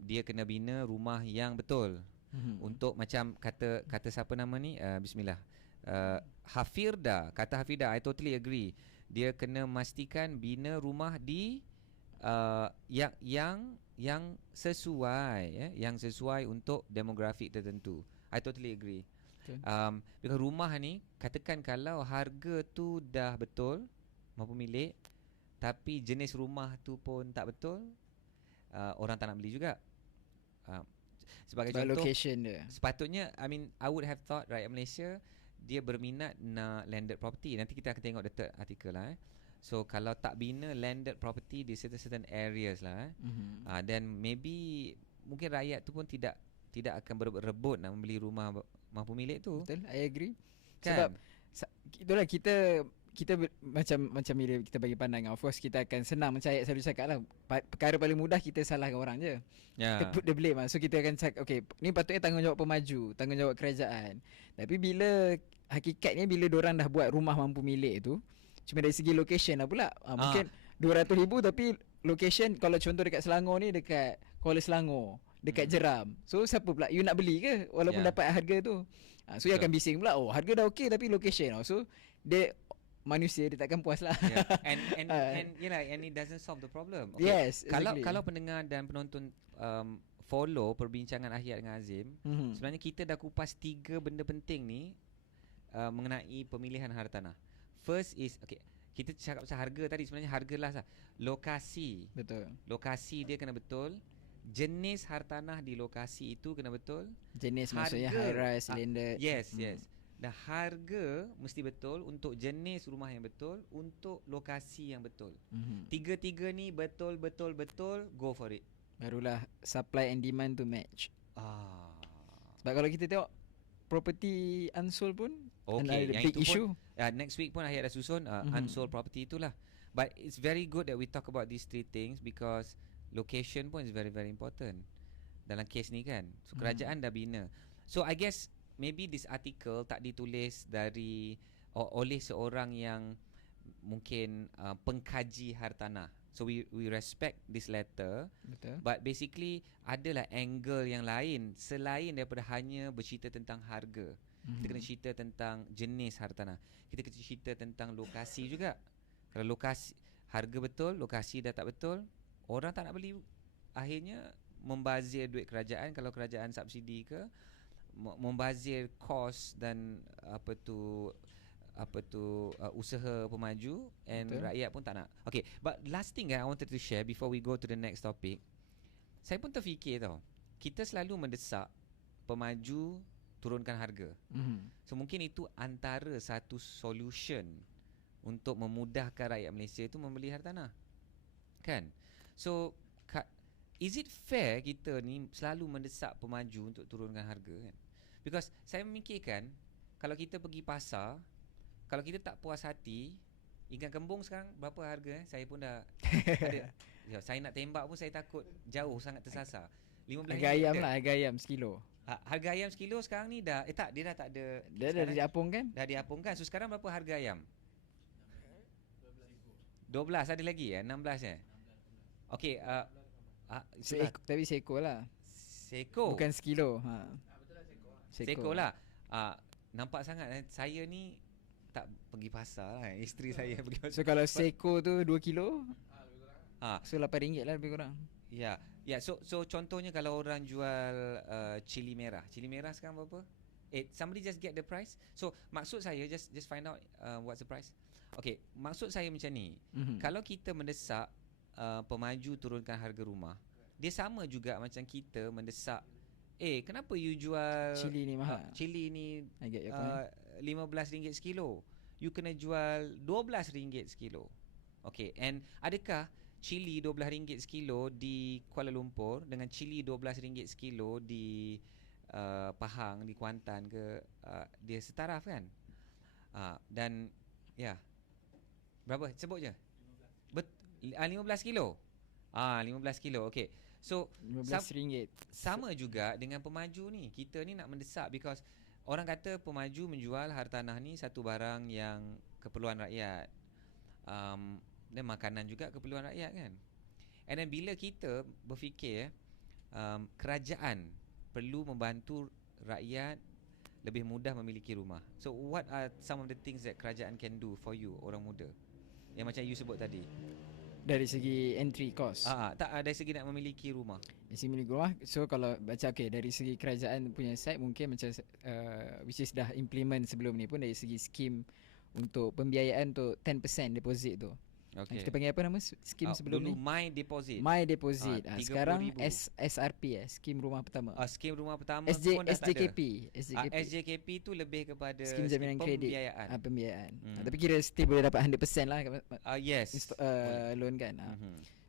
Dia kena bina rumah yang betul. Untuk macam kata siapa nama ni, bismillah, Hafirda. Kata Hafirda, I totally agree. Dia kena memastikan bina rumah di yang sesuai, yang sesuai untuk demografik tertentu. I totally agree. Because rumah ni, katakan kalau harga tu dah betul, mampu milik, tapi jenis rumah tu pun tak betul, orang tak nak beli juga. Sebagai contoh, location dia, sepatutnya, I would have thought rakyat Malaysia dia berminat nak landed property. Nanti kita akan tengok the third article lah. So kalau tak bina landed property di certain areas lah, then maybe mungkin rakyat tu pun tidak akan berebut nak membeli rumah mampu milik tu. Betul, I agree. Kan? Sebab itulah kita macam bila kita bagi pandangan, of course kita akan senang macam ayat selalu cakap lah, perkara paling mudah kita salahkan orang je. Kita put the blame lah. So kita akan cakap, okay, ni patutnya tanggungjawab pemaju, tanggungjawab kerajaan. Tapi bila hakikatnya bila diorang dah buat rumah mampu milik tu, cuma dari segi location lah pula, mungkin 200,000 tapi location, kalau contoh dekat Selangor ni, dekat Kuala Selangor, dekat Jeram. So siapa pula you nak beli ke walaupun dapat harga tu? So you akan bising pula, harga dah okey tapi location. So dia manusia dia takkan puas lah. And it doesn't solve the problem. Okay. Yes, exactly. Kalau pendengar dan penonton follow perbincangan Ahyat dengan Azim, sebenarnya kita dah kupas 3 benda penting ni mengenai pemilihan hartanah. First is, okay, kita cakap pasal harga tadi, sebenarnya harga lah. Lokasi. Betul. Lokasi dia kena betul. Jenis hartanah di lokasi itu kena betul. Jenis maksudnya high rise, landed. Yes. Dan harga mesti betul untuk jenis rumah yang betul, untuk lokasi yang betul. Tiga-tiga ni betul, go for it. Barulah supply and demand to match. Sebab kalau kita tengok property unsold pun ada big issue. Next week pun Ahyat dah susun unsold property itulah. But it's very good that we talk about these 3 things, because location pun is very very important dalam kes ni kan. So kerajaan dah bina. So I guess maybe this article tak ditulis oleh seorang yang mungkin pengkaji hartanah. So we respect this letter. Betul. But basically adalah angle yang lain selain daripada hanya bercerita tentang harga. Kita kena cerita tentang jenis hartanah. Kita kena cerita tentang lokasi juga. Kalau lokasi, harga betul, lokasi dah tak betul, orang tak nak beli. Akhirnya membazir duit kerajaan. Kalau kerajaan subsidi ke, membazir kos dan usaha pemaju, and betul. Rakyat pun tak nak. Okay, but last thing I wanted to share before we go to the next topic. Saya pun terfikir tau, kita selalu mendesak pemaju turunkan harga. So mungkin itu antara satu solution untuk memudahkan rakyat Malaysia itu membeli hartanah, kan? So is it fair kita ni selalu mendesak pemaju untuk turunkan harga, kan? Because saya memikirkan, kalau kita pergi pasar, kalau kita tak puas hati, ikan kembung sekarang berapa harga Saya pun dah ada. Ya, saya nak tembak pun saya takut jauh sangat tersasar. RM15 Harga ayam je. lah, harga ayam sekilo. Harga ayam sekilo sekarang ni dah tak, dia dah tak ada. Dia dah Sekarang diapung kan? dah diapungkan. So sekarang berapa harga ayam? 12 ada lagi 16 Okey, Tapi seekor lah. Seekor. Bukan sekilo. Seekor lah. Nampak sangat saya ni tak pergi pasar lah. Isteri saya pergi pasar. So kalau seekor tu 2 kilo, so RM8 lah lebih kurang. Ya. So contohnya kalau orang jual cili merah. Cili merah sekarang berapa? Somebody just get the price. So maksud saya just find out what's the price. Okay, maksud saya macam ni. Kalau kita mendesak pemaju turunkan harga rumah, dia sama juga macam kita mendesak, kenapa you jual Cili ni mahal? Cili ni I get your point. RM15 sekilo, you kena jual RM12 sekilo. Okay, and adakah cili RM12 sekilo di Kuala Lumpur dengan cili RM12 sekilo di Pahang, di Kuantan ke, dia setaraf kan? Dan berapa? Sebut je. 15 kilo. 15 kilo. Okay. So RM15. sama juga dengan pemaju ni. Kita ni nak mendesak because orang kata pemaju menjual hartanah ni satu barang yang keperluan rakyat. Dan makanan juga keperluan rakyat kan. And then bila kita berfikir kerajaan perlu membantu rakyat lebih mudah memiliki rumah. So what are some of the things that kerajaan can do for you, orang muda? Yang macam you sebut tadi. Dari segi entry cost. Tak dari segi nak memiliki rumah. Dari segi memiliki rumah. So kalau baca dari segi kerajaan punya side mungkin macam which is dah implement sebelum ni pun, dari segi skim untuk pembiayaan untuk 10% deposit tu. Okay. Kita panggil apa nama skim sebelum dulu ni? My Deposit. My Deposit. Sekarang RM30,000. SRP skim rumah pertama. Skim rumah pertama SJ, pun dah SJKP. tak ada. SJKP tu lebih kepada skim jaminan kredit. pembiayaan. Pembiayaan. Tapi kira still boleh dapat 100% lah. Yes. Loan kan.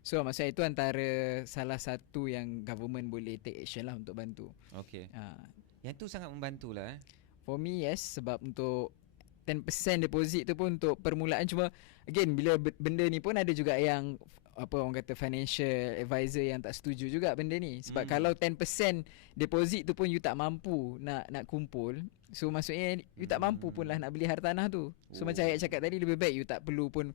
So maksudnya itu antara salah satu yang government boleh take action lah untuk bantu. Okay. Yang tu sangat membantulah. For me yes, sebab untuk 10% deposit tu pun untuk permulaan. Cuma again bila benda ni pun ada juga yang apa orang kata financial advisor yang tak setuju juga benda ni. Sebab kalau 10% deposit tu pun you tak mampu nak kumpul, so maksudnya you tak mampu pun lah nak beli hartanah tu. So macam Ayat cakap tadi, lebih baik you tak perlu pun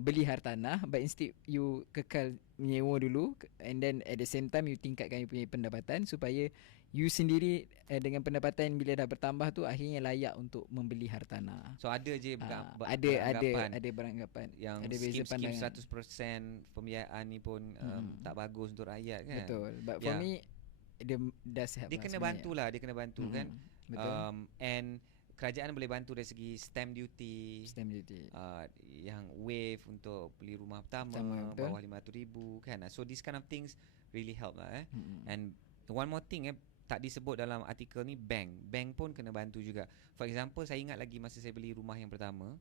beli hartanah, but instead you kekal menyewa dulu, and then at the same time you tingkatkan you punya pendapatan supaya you sendiri dengan pendapatan bila dah bertambah tu akhirnya layak untuk membeli hartanah. So ada je ada beranggapan yang ada beza pandangan. 100% pembiayaan ni pun tak bagus untuk rakyat kan. Betul. But for me dia does help. Dia kena bantulah, dia kena bantu kan. Betul. And kerajaan boleh bantu dari segi stamp duty. Yang waive untuk beli rumah pertama bawah RM500,000 kan. So this kind of things really help lah And one more thing tak disebut dalam artikel ni, bank pun kena bantu juga. For example, saya ingat lagi masa saya beli rumah yang pertama,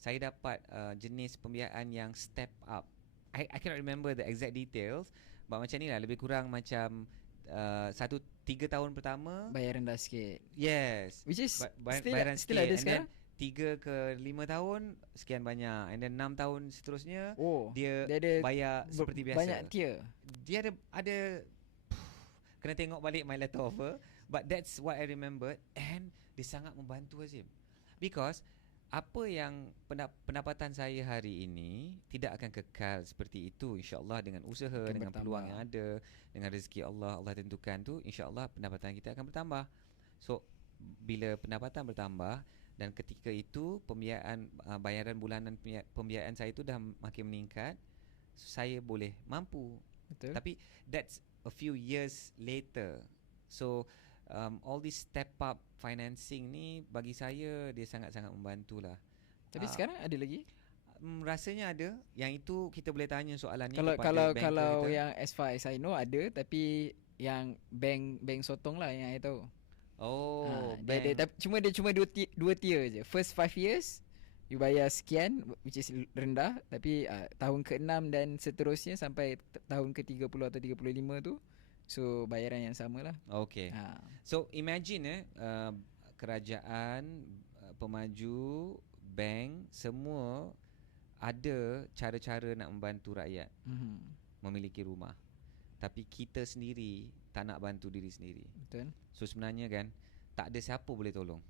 saya dapat jenis pembiayaan yang step up. I cannot remember the exact details, but macam ni lah, lebih kurang macam 3 tahun pertama bayar rendah sikit. Yes, which is bayaran still ada sekarang. 3 ke 5 tahun sekian banyak, and then 6 tahun seterusnya dia bayar seperti biasa. Banyak tier. Dia ada kena tengok balik my letter offer, but that's what I remember, and dia sangat membantu Azim, because apa yang pendapatan saya hari ini tidak akan kekal seperti itu, insya-Allah. Dengan usaha, dengan peluang yang ada, dengan rezeki Allah tentukan tu, insya-Allah pendapatan kita akan bertambah. So bila pendapatan bertambah dan ketika itu pembiayaan bayaran bulanan pembiayaan saya itu dah makin meningkat, saya boleh mampu. Betul. Tapi that's a few years later. So all this step up financing ni bagi saya dia sangat-sangat membantulah. Tapi sekarang ada lagi? Rasanya ada. Yang itu kita boleh tanya soalan ni kepada bank. Kalau yang as far as I know ada, tapi yang bank sotong lah yang I tahu. Dia cuma dua tier je. First 5 years you bayar sekian, which is rendah, tapi tahun ke-6 dan seterusnya sampai tahun ke-30 atau 35 tu, so bayaran yang sama lah. Okay. So imagine kerajaan, pemaju, bank, semua ada cara-cara nak membantu rakyat memiliki rumah. Tapi kita sendiri tak nak bantu diri sendiri. Betul. So sebenarnya kan, tak ada siapa boleh tolong.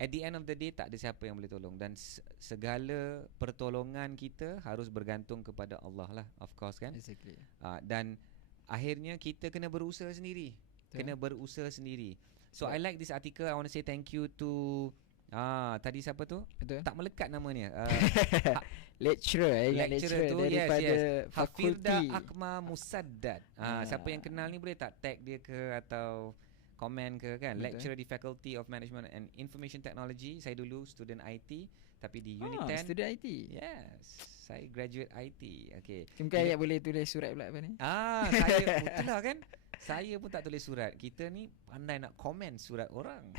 At the end of the day, tak ada siapa yang boleh tolong. Dan segala pertolongan kita harus bergantung kepada Allah lah, of course kan. Exactly. Dan akhirnya kita kena berusaha sendiri. Kena berusaha sendiri. So I like this article. I want to say thank you to tadi siapa tu? Betul. Tak melekat namanya. Lecturer tu, daripada yes. Hafirda fakulti. Akmal Musaddad. Siapa yang kenal ni boleh tak tag dia ke atau komen ke kan. Betul. Lecturer di Faculty of Management and Information Technology. Saya dulu student IT, tapi di Unit 10. Student IT. Yes, saya graduate IT. Okay. Mungkin ayat boleh tulis surat pula apa ni? Saya itulah kan. Saya pun tak tulis surat. Kita ni pandai nak komen surat orang.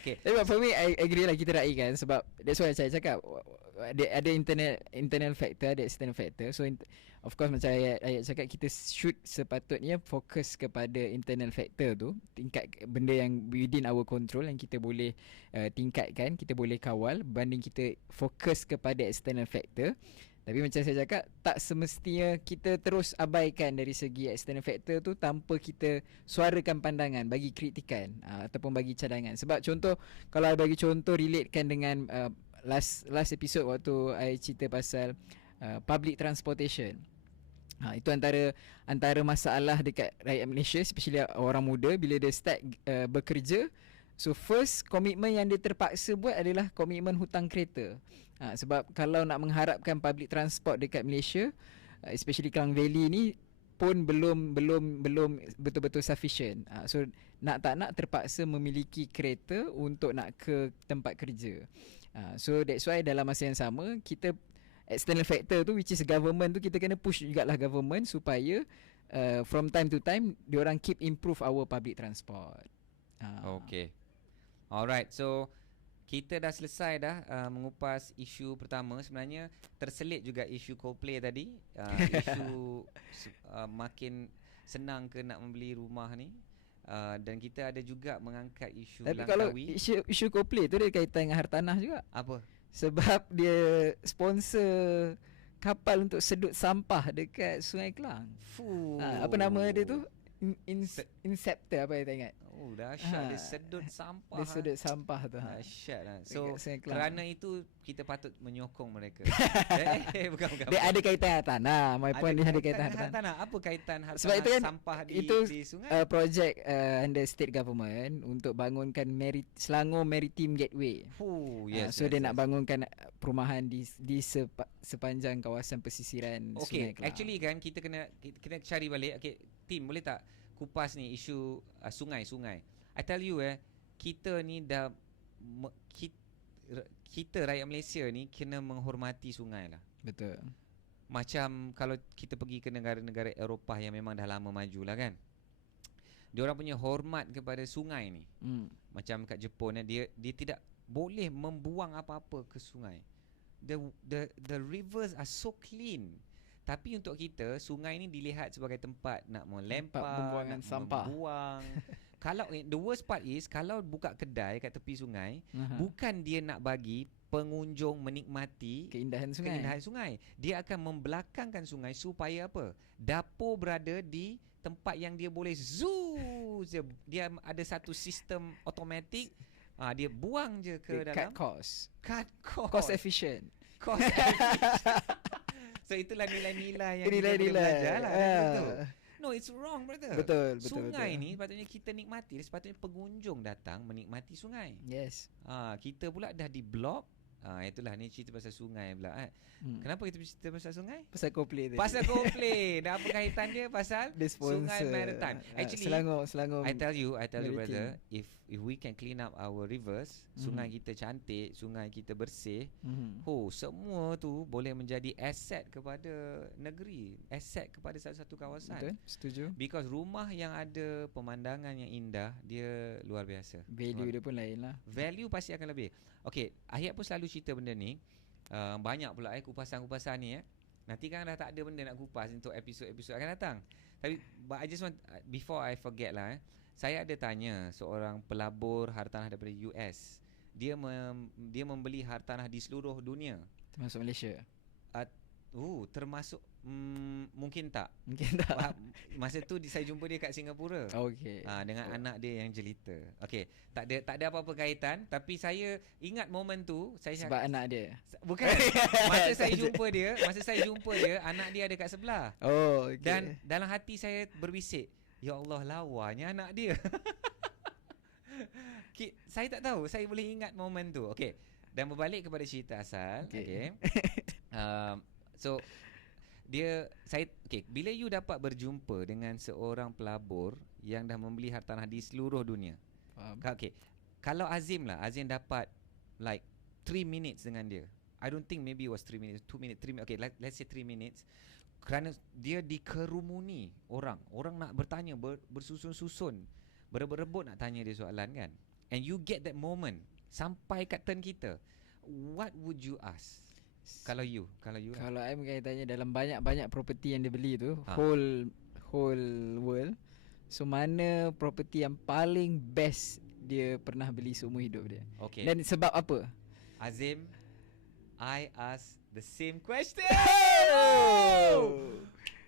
Okay. Tapi for me, I agree lah kita raikan. Sebab that's why saya cakap ada internal factor, ada external factor. So of course macam ayat cakap, kita should sepatutnya fokus kepada internal factor tu, tingkat benda yang within our control, yang kita boleh tingkatkan, kita boleh kawal, berbanding kita fokus kepada external factor. Tapi macam saya cakap, tak semestinya kita terus abaikan dari segi external factor tu tanpa kita suarakan pandangan, bagi kritikan ataupun bagi cadangan. Sebab contoh, kalau I bagi contoh relatekan dengan last episode waktu I cerita pasal public transportation. Itu antara masalah dekat rakyat Malaysia, especially orang muda bila dia start bekerja. So first komitmen yang dia terpaksa buat adalah komitmen hutang kereta. Sebab kalau nak mengharapkan public transport dekat Malaysia, especially Klang Valley ni pun belum betul-betul sufficient. So nak tak nak terpaksa memiliki kereta untuk nak ke tempat kerja. So that's why dalam masa yang sama, kita external factor tu, which is government tu, kita kena push jugalah government supaya from time to time diorang keep improve our public transport. Okay. Alright, so kita dah selesai dah mengupas isu pertama. Sebenarnya terselit juga isu Coldplay tadi. Isu makin senang ke nak membeli rumah ni. Dan kita ada juga mengangkat isu Tapi Langkawi. kalau isu Coldplay tu dia kaitan dengan hartanah juga. Apa? Sebab dia sponsor kapal untuk sedut sampah dekat Sungai Kelang. Apa nama dia tu? Inceptor apa, saya tak ingat. Oh, dahsyat. Dia sedut sampah. Dia sedut sampah tu. Dahsyat lah. So kerana itu kita patut menyokong mereka. Bukan. Dia ada kaitan hartanah. My point dia ada kaitan hartanah. Apa kaitan hartanah? Sebab itu kan sampah di sungai? Projek under state government untuk bangunkan Selangor Maritime Gateway. So dia nak bangunkan perumahan di sepanjang kawasan pesisiran Sungai Kelang. Actually kan kita kena cari balik. Okay, Tim boleh tak kupas ni isu sungai-sungai. I tell you kita ni kita rakyat Malaysia ni kena menghormati sungai lah. Betul. Macam kalau kita pergi ke negara-negara Eropah yang memang dah lama maju lah kan, diorang punya hormat kepada sungai ni. Macam kat Jepun dia tidak boleh membuang apa-apa ke sungai. The rivers are so clean. Tapi untuk kita, sungai ni dilihat sebagai tempat nak melempar, pembuangan sampah. Membuang. Kalau the worst part is, kalau buka kedai kat tepi sungai, bukan dia nak bagi pengunjung menikmati keindahan sungai. Dia akan membelakangkan sungai supaya apa? Dapur berada di tempat yang dia boleh zoo. Dia ada satu sistem automatik. Dia buang je ke dalam. Cut cost. Cost efficient. So itulah nilai-nilai yang kita belajar lah. No, it's wrong, brother. Betul. Sungai ni sepatutnya kita nikmati. Sepatutnya pengunjung datang menikmati sungai. Yes. Kita pula dah di blok. Itulah ni cerita pasal sungai pula. Kenapa kita cerita pasal sungai? Pasal Coldplay tadi. Pasal Coldplay. Dan apa kaitan dia pasal Sungai Maritime. Actually, Selangor I tell you brother, if we can clean up our rivers, sungai kita cantik, sungai kita bersih, semua tu boleh menjadi aset kepada negeri, aset kepada satu-satu kawasan. Betul, setuju. Because rumah yang ada pemandangan yang indah, dia luar biasa. Value dia pun lain lah. Value pasti akan lebih. Okay, Ahyat pun selalu cerita benda ni. Banyak pula kupasan-kupasan ni. Nanti kan dah tak ada benda nak kupas untuk episod-episod akan datang. Tapi I just want, before I forget lah, saya ada tanya seorang pelabur hartanah daripada US. Dia membeli hartanah di seluruh dunia. Termasuk Malaysia. Termasuk mungkin tak. Mungkin tak. Masa tu saya jumpa dia kat Singapura. Okey. Dengan anak dia yang jelita. Okey, tak ada apa-apa kaitan, tapi saya ingat momen tu Sebab anak dia. Bukan. Masa saya jumpa dia, anak dia ada kat sebelah. Oh, okey. Dan dalam hati saya berbisik, ya Allah, lawanya anak dia. Saya tak tahu, saya boleh ingat momen tu. Okey. Dan berbalik kepada cerita asal, okey. So bila you dapat berjumpa dengan seorang pelabur yang dah membeli hartanah di seluruh dunia. Okey. Kalau Azim dapat like 3 minutes dengan dia. I don't think maybe it was 3 minutes, 2 minutes, 3 minutes. Okay, let's say 3 minutes. Kerana dia dikerumuni orang nak bertanya, bersusun-susun, berebut-rebut nak tanya dia soalan kan. And you get that moment sampai kat turn kita. What would you ask? Kalau I mungkin tanya dalam banyak-banyak property yang dia beli tu, whole world. So mana property yang paling best dia pernah beli seumur hidup dia? Okay. Dan sebab apa? Azim, I ask the same question.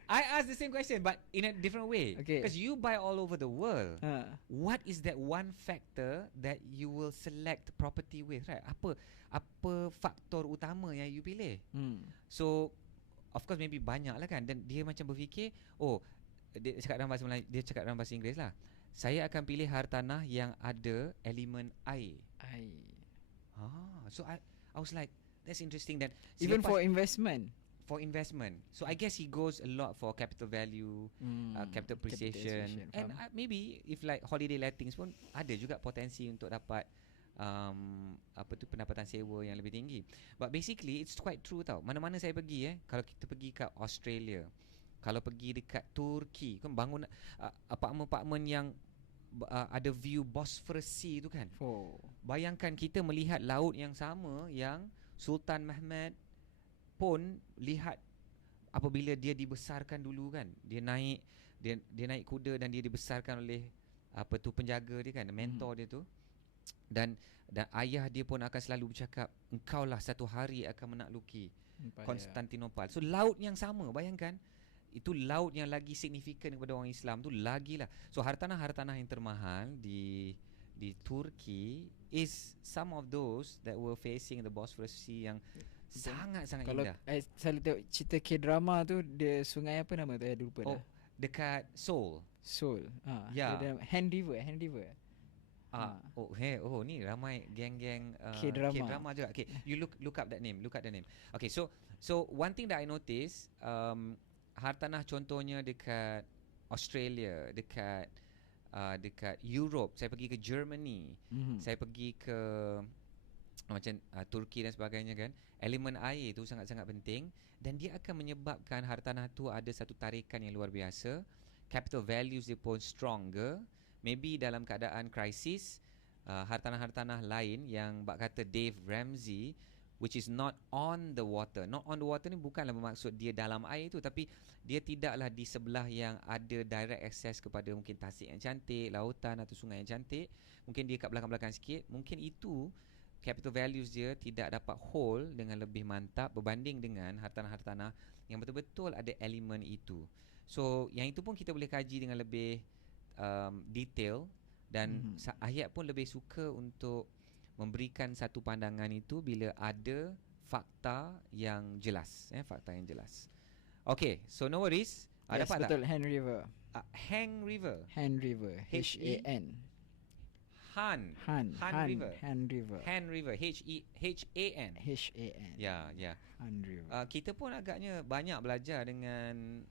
I ask the same question but in a different way. Okay. Because you buy all over the world. What is that one factor that you will select property with, right? Apa faktor utama yang you pilih? So of course maybe banyak lah kan. Dan dia macam berfikir, dia cakap dalam bahasa Melayu, dia cakap dalam bahasa Inggeris lah. Saya akan pilih hartanah yang ada elemen air. So I was like, that's interesting. Then even for investment. So I guess he goes a lot for capital value, capital appreciation. And maybe if like holiday lettings pun ada juga potensi untuk dapat pendapatan sewa yang lebih tinggi. But basically it's quite true tau. Mana-mana saya pergi kalau kita pergi kat Australia, kalau pergi dekat Turki, kan bangun apartmen-apartmen yang ada view Bosphorus Sea tu kan. Bayangkan kita melihat laut yang sama yang Sultan Mehmed pun lihat apabila dia dibesarkan dulu kan. Dia naik kuda dan dia dibesarkan oleh penjaga dia kan, mentor dia tu. Dan ayah dia pun akan selalu bercakap, engkaulah satu hari akan menakluki Konstantinopel. So laut yang sama, bayangkan. Itu laut yang lagi signifikan kepada orang Islam tu lagilah. So hartanah-hartanah yang termahal di Turki is some of those that were facing the Bosphorus Sea yang sangat-sangat indah. Kalau selalu tengok cerita K-drama tu, dia sungai apa nama tu? Saya lupa dah. Dekat Seoul. Yeah. Hand River. Ni ramai geng-geng K-drama juga. Okay, you look up that name. Okay, so one thing that I notice, hartanah contohnya dekat Australia, dekat Europe, saya pergi ke Germany, saya pergi ke macam Turki dan sebagainya kan. Elemen air tu sangat-sangat penting dan dia akan menyebabkan hartanah tu ada satu tarikan yang luar biasa. Capital values dia pun stronger. Maybe dalam keadaan krisis, hartanah-hartanah lain yang bak kata Dave Ramsey, which is not on the water. Not on the water ni bukanlah bermaksud dia dalam air tu, tapi dia tidaklah di sebelah yang ada direct access kepada mungkin tasik yang cantik, lautan atau sungai yang cantik. Mungkin dia kat belakang-belakang sikit. Mungkin itu capital values dia tidak dapat hold dengan lebih mantap berbanding dengan hartanah-hartanah yang betul-betul ada elemen itu. So yang itu pun kita boleh kaji dengan lebih detail dan Ahyat pun lebih suka untuk memberikan satu pandangan itu bila ada fakta yang jelas, fakta yang jelas. Okay, so no worries. Yes, dapat betul, tak? Han River. Han River. H-A-N. Han River. H-A-N. Ya. Han River. Kita pun agaknya banyak belajar dengan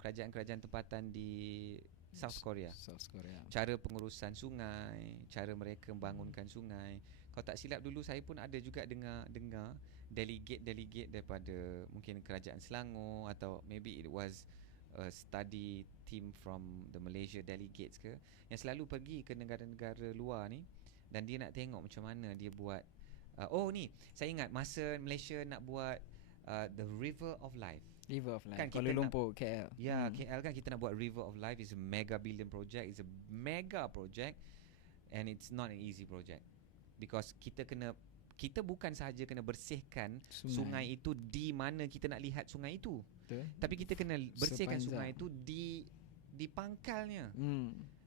kerajaan-kerajaan tempatan di South Korea. Cara pengurusan sungai, cara mereka membangunkan sungai. Kalau tak silap dulu saya pun ada juga dengar delegate daripada mungkin kerajaan Selangor atau maybe it was a study team from the Malaysia delegates ke yang selalu pergi ke negara-negara luar ni dan dia nak tengok macam mana dia buat ni saya ingat masa Malaysia nak buat the River of Life. River of Life. Kan kita Kuala nak- Lumpur, KL. Ya, KL kan kita nak buat River of Life is a mega billion project. It's a mega project and it's not an easy project because kita bukan sahaja kena bersihkan sungai itu di mana kita nak lihat sungai itu. Betul. Tapi kita kena bersihkan Sepanjang. sungai itu di pangkalnya.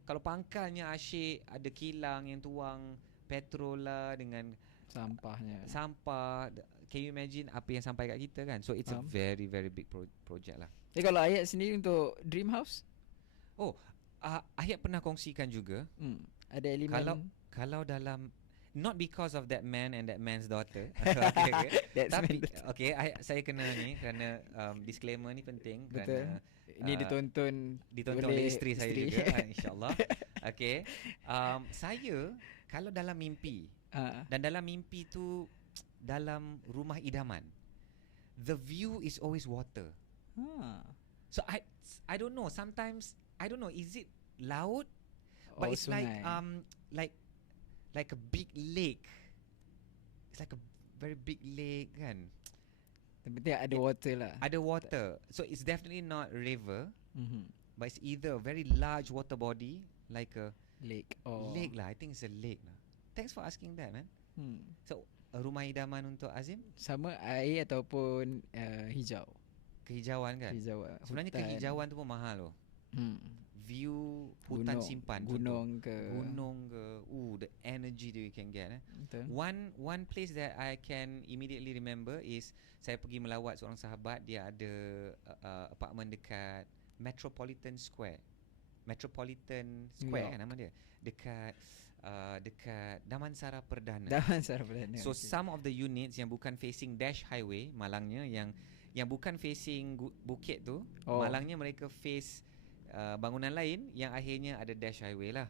Kalau pangkalnya asyik ada kilang yang tuang petrol lah dengan Sampahnya. sampah, can you imagine apa yang sampai kat kita kan? So it's a very very big project lah. Kalau Ayat sendiri untuk Dream House, Oh, Ahyat pernah kongsikan juga ada elemen kalau dalam, not because of that man and that man's daughter. Okay. That's Tapi man- okay, saya kena ni kerana disclaimer ni penting. Betul. Kerana Ini ditonton oleh isteri saya juga, insyaAllah. Okay, saya kalau dalam mimpi dan dalam mimpi tu dalam rumah idaman, the view is always water. So I don't know, sometimes I don't know, is it laut, but it's sungai. like a big lake. It's like a very big lake kan. Yang penting ada water lah. Ada water. So it's definitely not river, but it's either a very large water body like a Lake or lake lah. I think it's a lake lah. Thanks for asking that, man. So rumah idaman untuk Azim, sama air ataupun hijau. kehijauan kan. Sebenarnya hutan. kehijauan tu pun mahal loh. View hutan simpan, gunung contoh. ke. Gunung ke. The energy that you can get. Betul. One place that I can immediately remember is saya pergi melawat seorang sahabat. Dia ada apartment dekat Metropolitan Square. York. Kan nama dia. Dekat Damansara Perdana. Damansara Perdana. So some of the units yang bukan facing Dash Highway Malangnya, yang bukan facing bukit tu, malangnya mereka face bangunan lain yang akhirnya ada Dash Highway lah.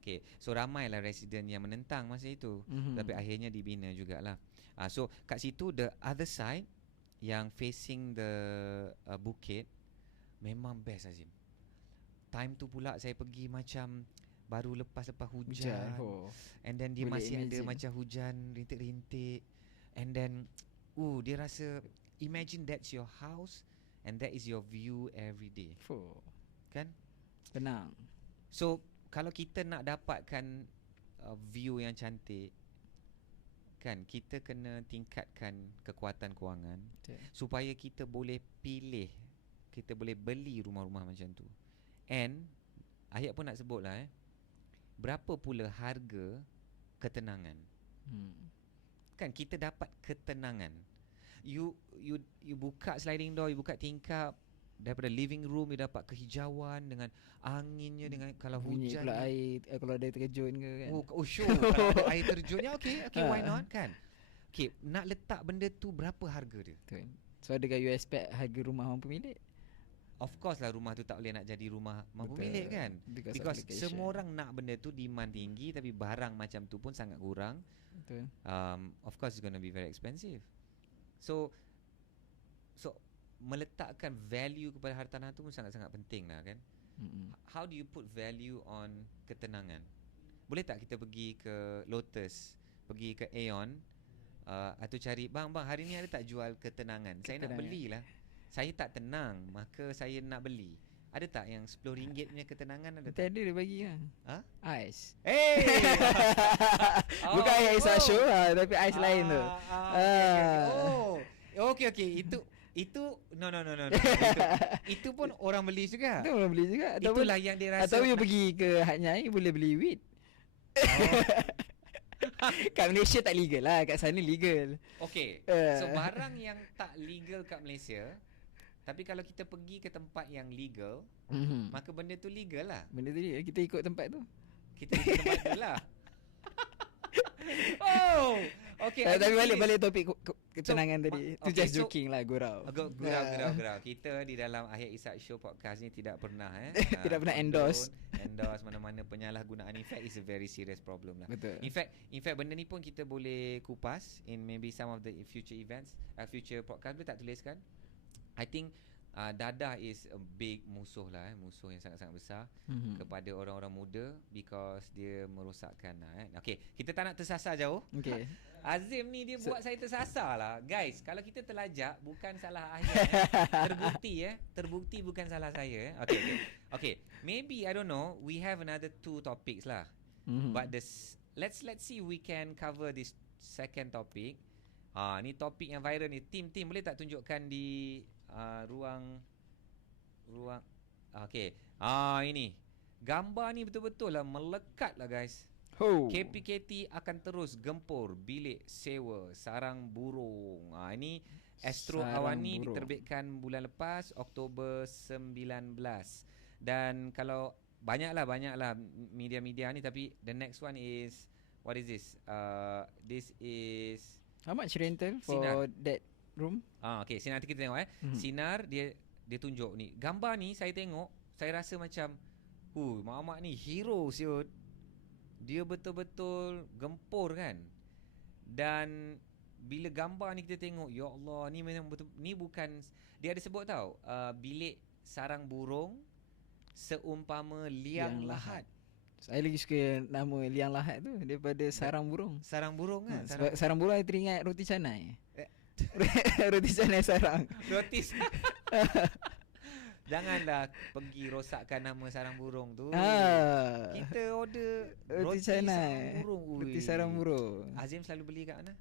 Okay, so ramailah resident yang menentang masa itu, tapi akhirnya dibina jugalah. So kat situ the other side yang facing the bukit memang best, Azim. Time tu pula saya pergi macam baru lepas hujan. And then dia Boleh masih imagine. ada macam hujan rintik-rintik. And then dia rasa, imagine that's your house and that is your view every day. Kan? Tenang. So kalau kita nak dapatkan view yang cantik, kan, kita kena tingkatkan kekuatan kewangan supaya kita boleh pilih, kita boleh beli rumah-rumah macam tu. And Ayat pun nak sebut lah berapa pula harga ketenangan. Kan kita dapat ketenangan. You buka sliding door, you buka tingkap, daripada living room you dapat kehijauan dengan anginnya, dengan kalau Bunyi hujan pula air, kalau ada terjun ke kan. sure. Kalau ada air terjunnya, okay, why not kan. Okay, nak letak benda tu berapa harga dia? Betul. So adakah you expect harga rumah mampu milik? Of course lah, rumah tu tak boleh nak jadi rumah mampu Betul. milik kan. Because application. semua orang nak benda tu, demand tinggi, tapi barang macam tu pun sangat kurang. Betul. Of course it's going to be very expensive. So meletakkan value kepada hartanah tu pun sangat-sangat penting lah kan. How do you put value on ketenangan? Boleh tak kita pergi ke Lotus, pergi ke Aeon, atau cari, bang hari ni ada tak jual ketenangan? Saya nak belilah. Saya tak tenang, maka saya nak beli. Ada tak yang RM10 punya ketenangan ada tak? Ada dia bagi kan. Ais. Bukan Ayat Isak Show lah, tapi ais lain tu. Okay. Itu no. Itu pun orang beli juga. Itu orang beli juga. Itulah yang dia rasa. Atau you pergi ke Hat Nyai boleh beli weed. Kat Malaysia tak legal lah, kat sana legal. Okay, so barang yang tak legal kat Malaysia, tapi kalau kita pergi ke tempat yang legal, maka benda tu legal lah. Benda tu legal, kita ikut tempat tu. Kita ikut tempat tu lah. Okay. Tapi balik topik ketenangan tadi. Tu okay, just joking lah, gurau. Gurau. Kita di dalam Ahyat Isak Show podcast ni tidak pernah tidak pernah endorse mana-mana penyalahgunaan. In fact, it's a very serious problem lah. Betul. In fact benda ni pun kita boleh kupas in maybe some of the future events, future podcast. Boleh tak tuliskan? I think dadah is a big musuh lah, musuh yang sangat-sangat besar kepada orang-orang muda, because dia merosakkan lah. Okay, kita tak nak tersasar jauh. Okay. Azim ni dia buat saya tersasar lah. Guys, kalau kita terlajak, bukan salah Ahya. Terbukti bukan salah saya. Okay. Maybe, I don't know, we have another 2 topics lah. But let's see we can cover this second topic. Ni topik yang viral ni. Tim boleh tak tunjukkan di ruang okay. Ini gambar ni betul-betul lah melekat lah guys. KPKT akan terus gempur bilik sewa sarang burung. Ini Astro Awani diterbitkan bulan lepas, Oktober 19. Dan kalau banyaklah media-media ni, tapi the next one is, what is this? This is how much rental for Sinar. that room? Okay, Sinar, nanti kita tengok Sinar dia tunjuk ni. Gambar ni saya tengok, saya rasa macam mak-mak ni hero siut. Dia betul-betul gempur kan. Dan bila gambar ni kita tengok, ya Allah, ni memang betul, ni bukan, dia ada sebut tau, bilik sarang burung seumpama liang lahat. Saya lagi suka nama liang lahat tu daripada sarang burung. Sarang burung kan? Sebab sarang burung saya teringat roti canai. Roti canai sarang. Roti Janganlah pergi rosakkan nama sarang burung tu. Kita order roti sarang burung. Roti sarang burung. Azim selalu beli kat mana?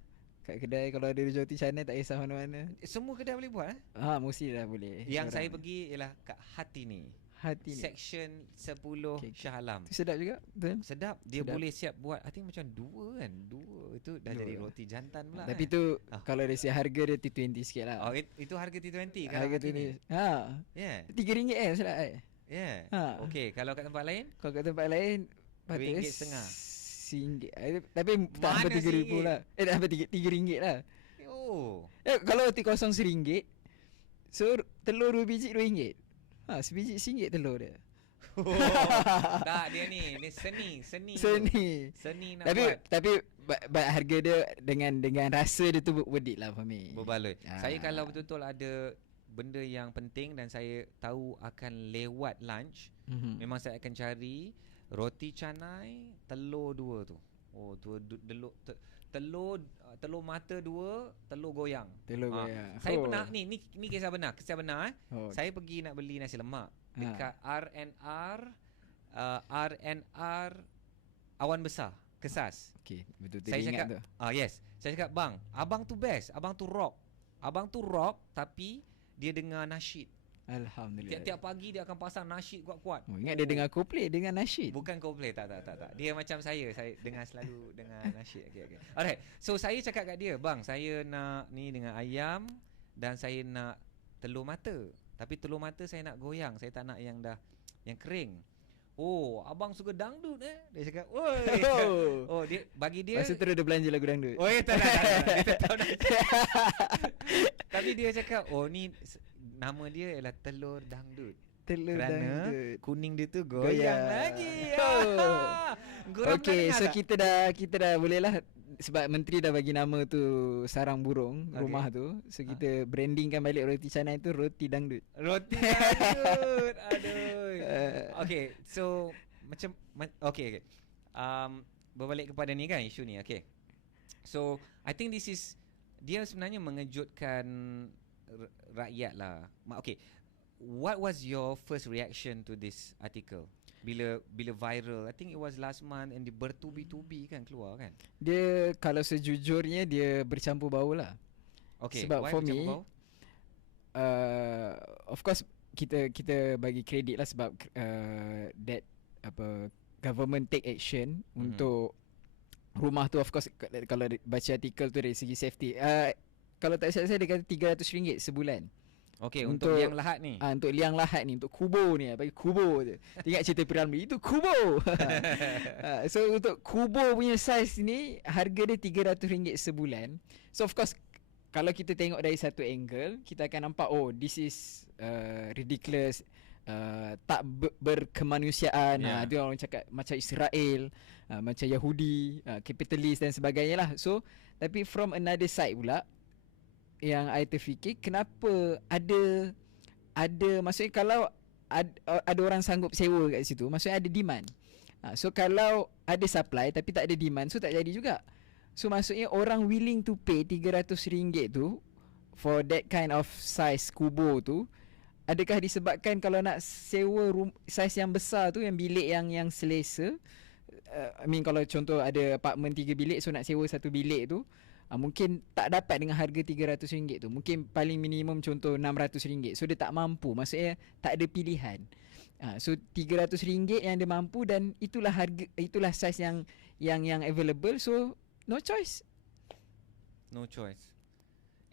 Kat kedai, kalau ada roti canai tak kisah mana-mana. Semua kedai boleh buat mesti dah boleh. Yang saya pergi ialah kat Hatini. Section 10 Shah Alam. Tu sedap juga, betul? Sedap. Dia boleh siap buat, I think macam 2 kan. 2 itu dah jadi roti jantan pula. Tapi tu kalau dari segi harga dia T20 sikit lah. Itu harga T20 kan? Harga T20. RM3 salah Okay, kalau kat tempat lain? Kalau kat tempat lain RM2.50. RM1. Tapi tak sampai RM3 lah. Tak sampai RM3 lah. Kalau roti kosong RM1, so telur 2 biji RM2. Sebiji RM1 telur dia. Tak, dia ni seni nak buat. Tapi harga dia dengan rasa dia tu worth it lah for me. Berbaloi. Saya kalau betul-betul ada benda yang penting dan saya tahu akan lewat lunch, memang saya akan cari roti canai telur 2 tu. Telur mata 2, telur goyang. Saya pernah ni kisah benar. Saya pergi nak beli nasi lemak dekat RNR Awan Besar, Kesas. Okey, betul tu. Saya cakap tu. Yes. Saya cakap, "Bang, abang tu best. Abang tu rock tapi dia dengar nasyid." Alhamdulillah. Tiap-tiap pagi dia akan pasang nasyid kuat-kuat. Ingat dia dengar Coldplay dengan nasyid. Bukan Coldplay, tak. Dia macam saya dengar selalu dengar nasyid. Okay. Alright. So saya cakap kat dia, "Bang, saya nak ni dengan ayam dan saya nak telur mata. Tapi telur mata saya nak goyang. Saya tak nak yang kering." "Oh, abang suka dangdut Dia cakap, "Oi." Dia bagi dia. Masa terus dia belanja lagu dangdut. Tak. Dia tahu dah. Tapi dia cakap, ni nama dia ialah telur dangdut. Kerana kuning dia tu goyang lagi. Okey, so kita dah boleh lah, sebab menteri dah bagi nama tu sarang burung rumah tu. So kita brandingkan balik roti canai tu roti dangdut. Roti dangdut. Aduh. Okay, so macam okay. Berbalik kepada ni kan, isu ni. Okay. So I think this is, dia sebenarnya mengejutkan rakyat lah. Okay, what was your first reaction to this article bila viral? I think it was last month and dia bertubi-tubi kan keluar kan. Dia kalau sejujurnya dia bercampur bau lah. Okay, sebab for me of course kita bagi kredit lah, sebab that government take action untuk rumah tu. Of course kalau baca artikel tu dari segi safety, kalau tak silap saya dia kata RM300 sebulan. Okey, untuk liang lahat ni. Untuk liang lahat ni, untuk kubur ni, bagi kubur je. Ingat cerita Piramli itu kubur. So untuk kubur punya saiz ni harga dia RM300 sebulan. So of course kalau kita tengok dari satu angle, kita akan nampak this is ridiculous, tak berkemanusiaan. Itu orang cakap macam Israel, macam Yahudi, kapitalis dan sebagainya lah. So tapi from another side pula, yang I terfikir, kenapa ada maksudnya kalau ada orang sanggup sewa kat situ, maksudnya ada demand. So kalau ada supply tapi tak ada demand, so tak jadi juga. So maksudnya orang willing to pay RM300 tu for that kind of size kubur tu, adakah disebabkan kalau nak sewa size yang besar tu, yang bilik yang selesa, kalau contoh ada apartmen 3 bilik, so nak sewa satu bilik tu mungkin tak dapat dengan harga RM300 tu. Mungkin paling minimum contoh RM600. So dia tak mampu, maksudnya tak ada pilihan. So RM300 yang dia mampu, dan itulah harga, itulah size yang available. So no choice.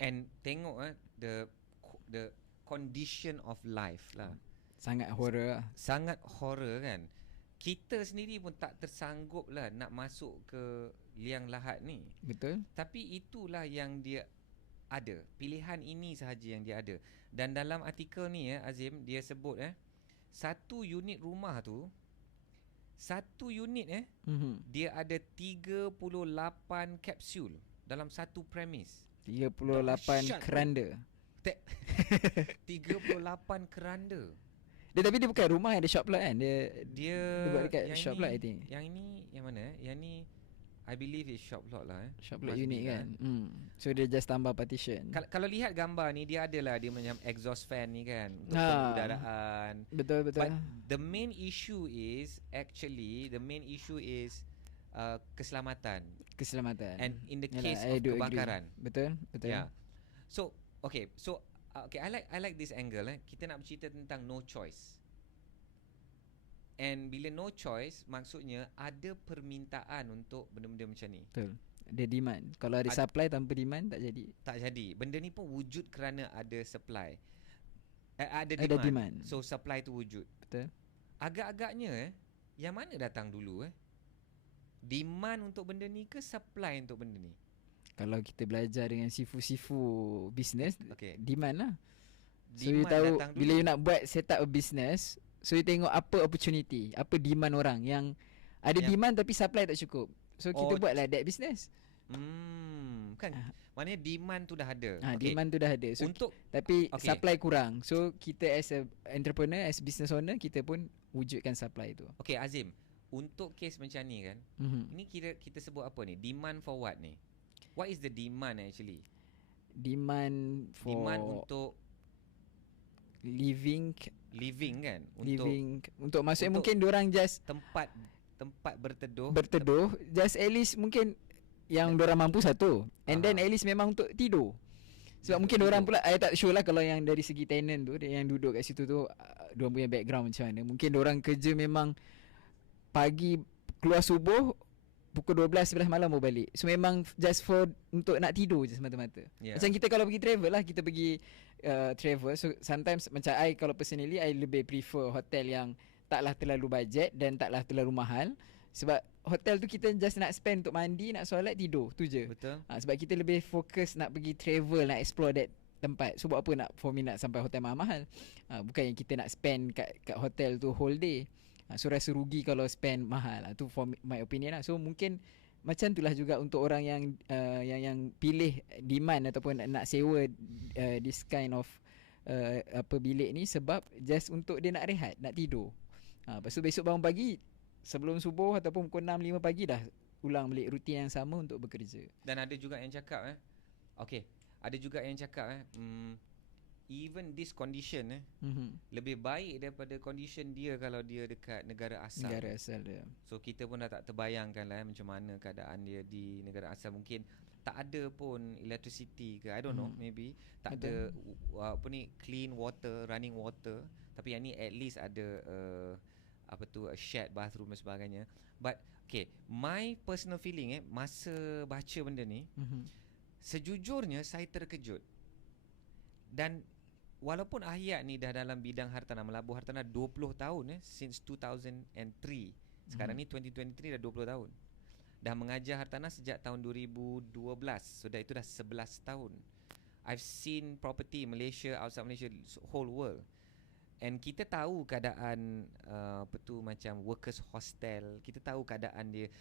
And tengok the condition of life lah. Sangat horror lah. Sangat horror kan. Kita sendiri pun tak tersanggup lah nak masuk ke liang lahat ni. Betul. Tapi itulah yang dia ada. Pilihan ini sahaja yang dia ada. Dan dalam artikel ni Azim, dia sebut satu unit rumah tu, satu unit dia ada 38 kapsul dalam satu premis. 38 keranda. 38 keranda. Tapi dia bukan rumah, ada shop plot kan. Dia buat dekat yang shop ini, plot I think. Yang ini yang mana? Yang ni I believe is shop plot lah. Shop plot unit kan. So dia just tambah partition. Kalau lihat gambar ni, dia adalah dia macam exhaust fan ni kan, untuk pengudaraan. Betul. But the main issue is keselamatan. And in the case of kebakaran. Betul. Yeah. So I like this angle. Kita nak bercerita tentang no choice. And bila no choice, maksudnya ada permintaan untuk benda-benda macam ni. Betul. Ada demand. Kalau ada supply tanpa demand, tak jadi. Tak jadi. Benda ni pun wujud kerana ada supply. Ada demand. So supply tu wujud. Betul. Agak-agaknya yang mana datang dulu demand untuk benda ni ke supply untuk benda ni? Kalau kita belajar dengan sifu-sifu business, demand lah. So Demand you tahu bila you nak buat set up a business, so you tengok apa opportunity, apa demand orang. Yang ada demand tapi supply tak cukup, so kita buatlah that business. Kan maknanya demand tu dah ada. Demand tu dah ada. So tapi supply kurang. So kita as a entrepreneur, as business owner, kita pun wujudkan supply tu. Okay Azim, untuk kes macam ni kan, ini kita sebut apa ni? Demand for what ni? What is the demand actually? Demand untuk living kan, untuk maksudnya mungkin diorang just tempat berteduh, just at least mungkin yang diorang mampu satu, and then at least memang untuk tidur. Sebab mungkin diorang pula, I tak sure lah kalau yang dari segi tenant tu, yang duduk kat situ tu, diorang punya background macam mana. Mungkin diorang kerja memang pagi keluar subuh, pukul 12-11 malam mau balik. So memang just for untuk nak tidur je semata-mata. Macam kita kalau pergi travel lah, kita pergi travel. So sometimes macam I, kalau personally, I lebih prefer hotel yang taklah terlalu budget dan taklah terlalu mahal. Sebab hotel tu kita just nak spend untuk mandi, nak solat, tidur, tu je. Betul. Sebab kita lebih fokus nak pergi travel, nak explore that tempat. So buat apa nak sampai hotel mahal-mahal. Bukan yang kita nak spend kat hotel tu whole day. So rasa rugi kalau spend mahal lah. Tu for my opinion lah. So mungkin macam itulah juga untuk orang yang pilih demand ataupun nak sewa this kind of bilik ni, sebab just untuk dia nak rehat, nak tidur. Lepas tu besok bangun pagi sebelum subuh ataupun pukul 6-5 pagi dah ulang balik rutin yang sama untuk bekerja. Dan ada juga yang cakap ada juga yang cakap even this condition lebih baik daripada condition dia kalau dia dekat negara asal dia. So kita pun dah tak terbayangkan lah macam mana keadaan dia di negara asal. Mungkin tak ada pun electricity ke, I don't know, maybe tak ada clean water, running water. Tapi yang ni at least ada a shared bathroom dan sebagainya. But my personal feeling masa baca benda ni, sejujurnya saya terkejut. Dan walaupun Ahyat ni dah dalam bidang hartanah, melabur hartanah 20 tahun since 2003. Sekarang ni 2023 dah 20 tahun. Dah mengajar hartanah sejak tahun 2012. So itu dah 11 tahun. I've seen property in Malaysia, outside Malaysia, whole world. And kita tahu keadaan macam workers hostel. Kita tahu keadaan dia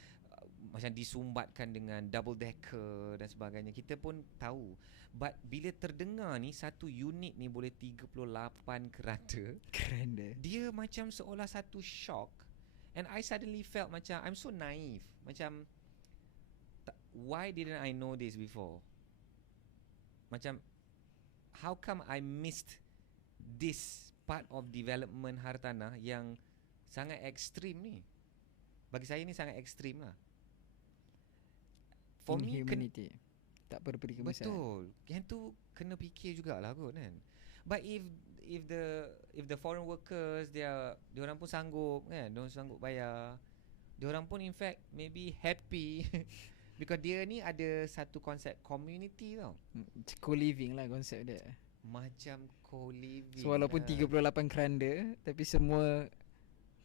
macam disumbatkan dengan double decker dan sebagainya. Kita pun tahu. But bila terdengar ni satu unit ni boleh 38 kereta, dia macam seolah satu shock. And I suddenly felt macam I'm so naive. Macam why didn't I know this before? Macam how come I missed this part of development hartanah yang sangat ekstrim ni? Bagi saya ni sangat ekstrim lah. For me, tak berperi kemasan. betul. Yang tu kena fikir jugalah kot kan. But if the foreign workers dia orang pun sanggup kan, dia orang sanggup bayar. Dia orang pun in fact maybe happy because dia ni ada satu konsep community tau. Co-living lah konsep dia. Macam co-living. So walaupun 38 keranda tapi semua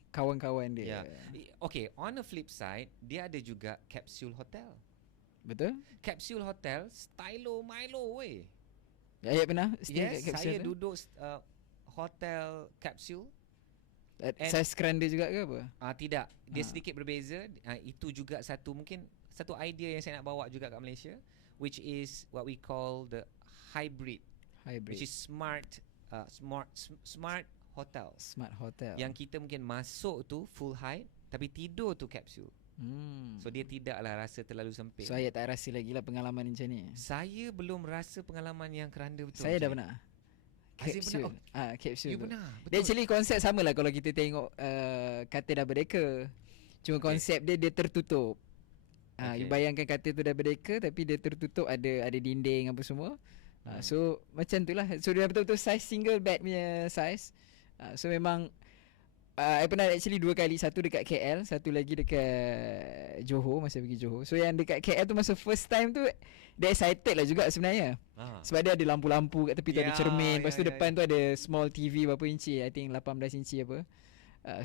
kawan-kawan dia. Okay, on the flip side, dia ada juga capsule hotel. Betul? Capsule hotel stylo Milo weh. Ayat pernah stay kat Yes, capsule saya tu? duduk hotel capsule. Saiz keranda juga ke apa? Tidak, dia sedikit berbeza. Itu juga mungkin satu idea yang saya nak bawa juga kat Malaysia, which is what we call the hybrid. Which is smart hotel. Smart hotel. Yang kita mungkin masuk tu full height tapi tidur tu capsule. So dia tidaklah rasa terlalu sempit. So Ayat tak rasa lagi lah pengalaman macam ni. Saya belum rasa pengalaman yang keranda betul. Saya dah pernah. Azim pernah? Capsule You tu. pernah? Dia actually konsep sama lah kalau kita tengok katil double decker. Cuma konsep dia tertutup. You bayangkan katil tu double decker tapi dia tertutup, ada dinding apa semua. So macam tu lah. So dia betul-betul size single bed punya size. So memang I pernah actually 2 kali. Satu dekat KL, satu lagi dekat Johor, masa pergi Johor. So yang dekat KL tu masa first time tu dia excited lah juga sebenarnya. Sebab dia ada lampu-lampu kat tepi tu, ada cermin. Lepas tu depan tu ada small TV berapa inci, I think 18 inci apa.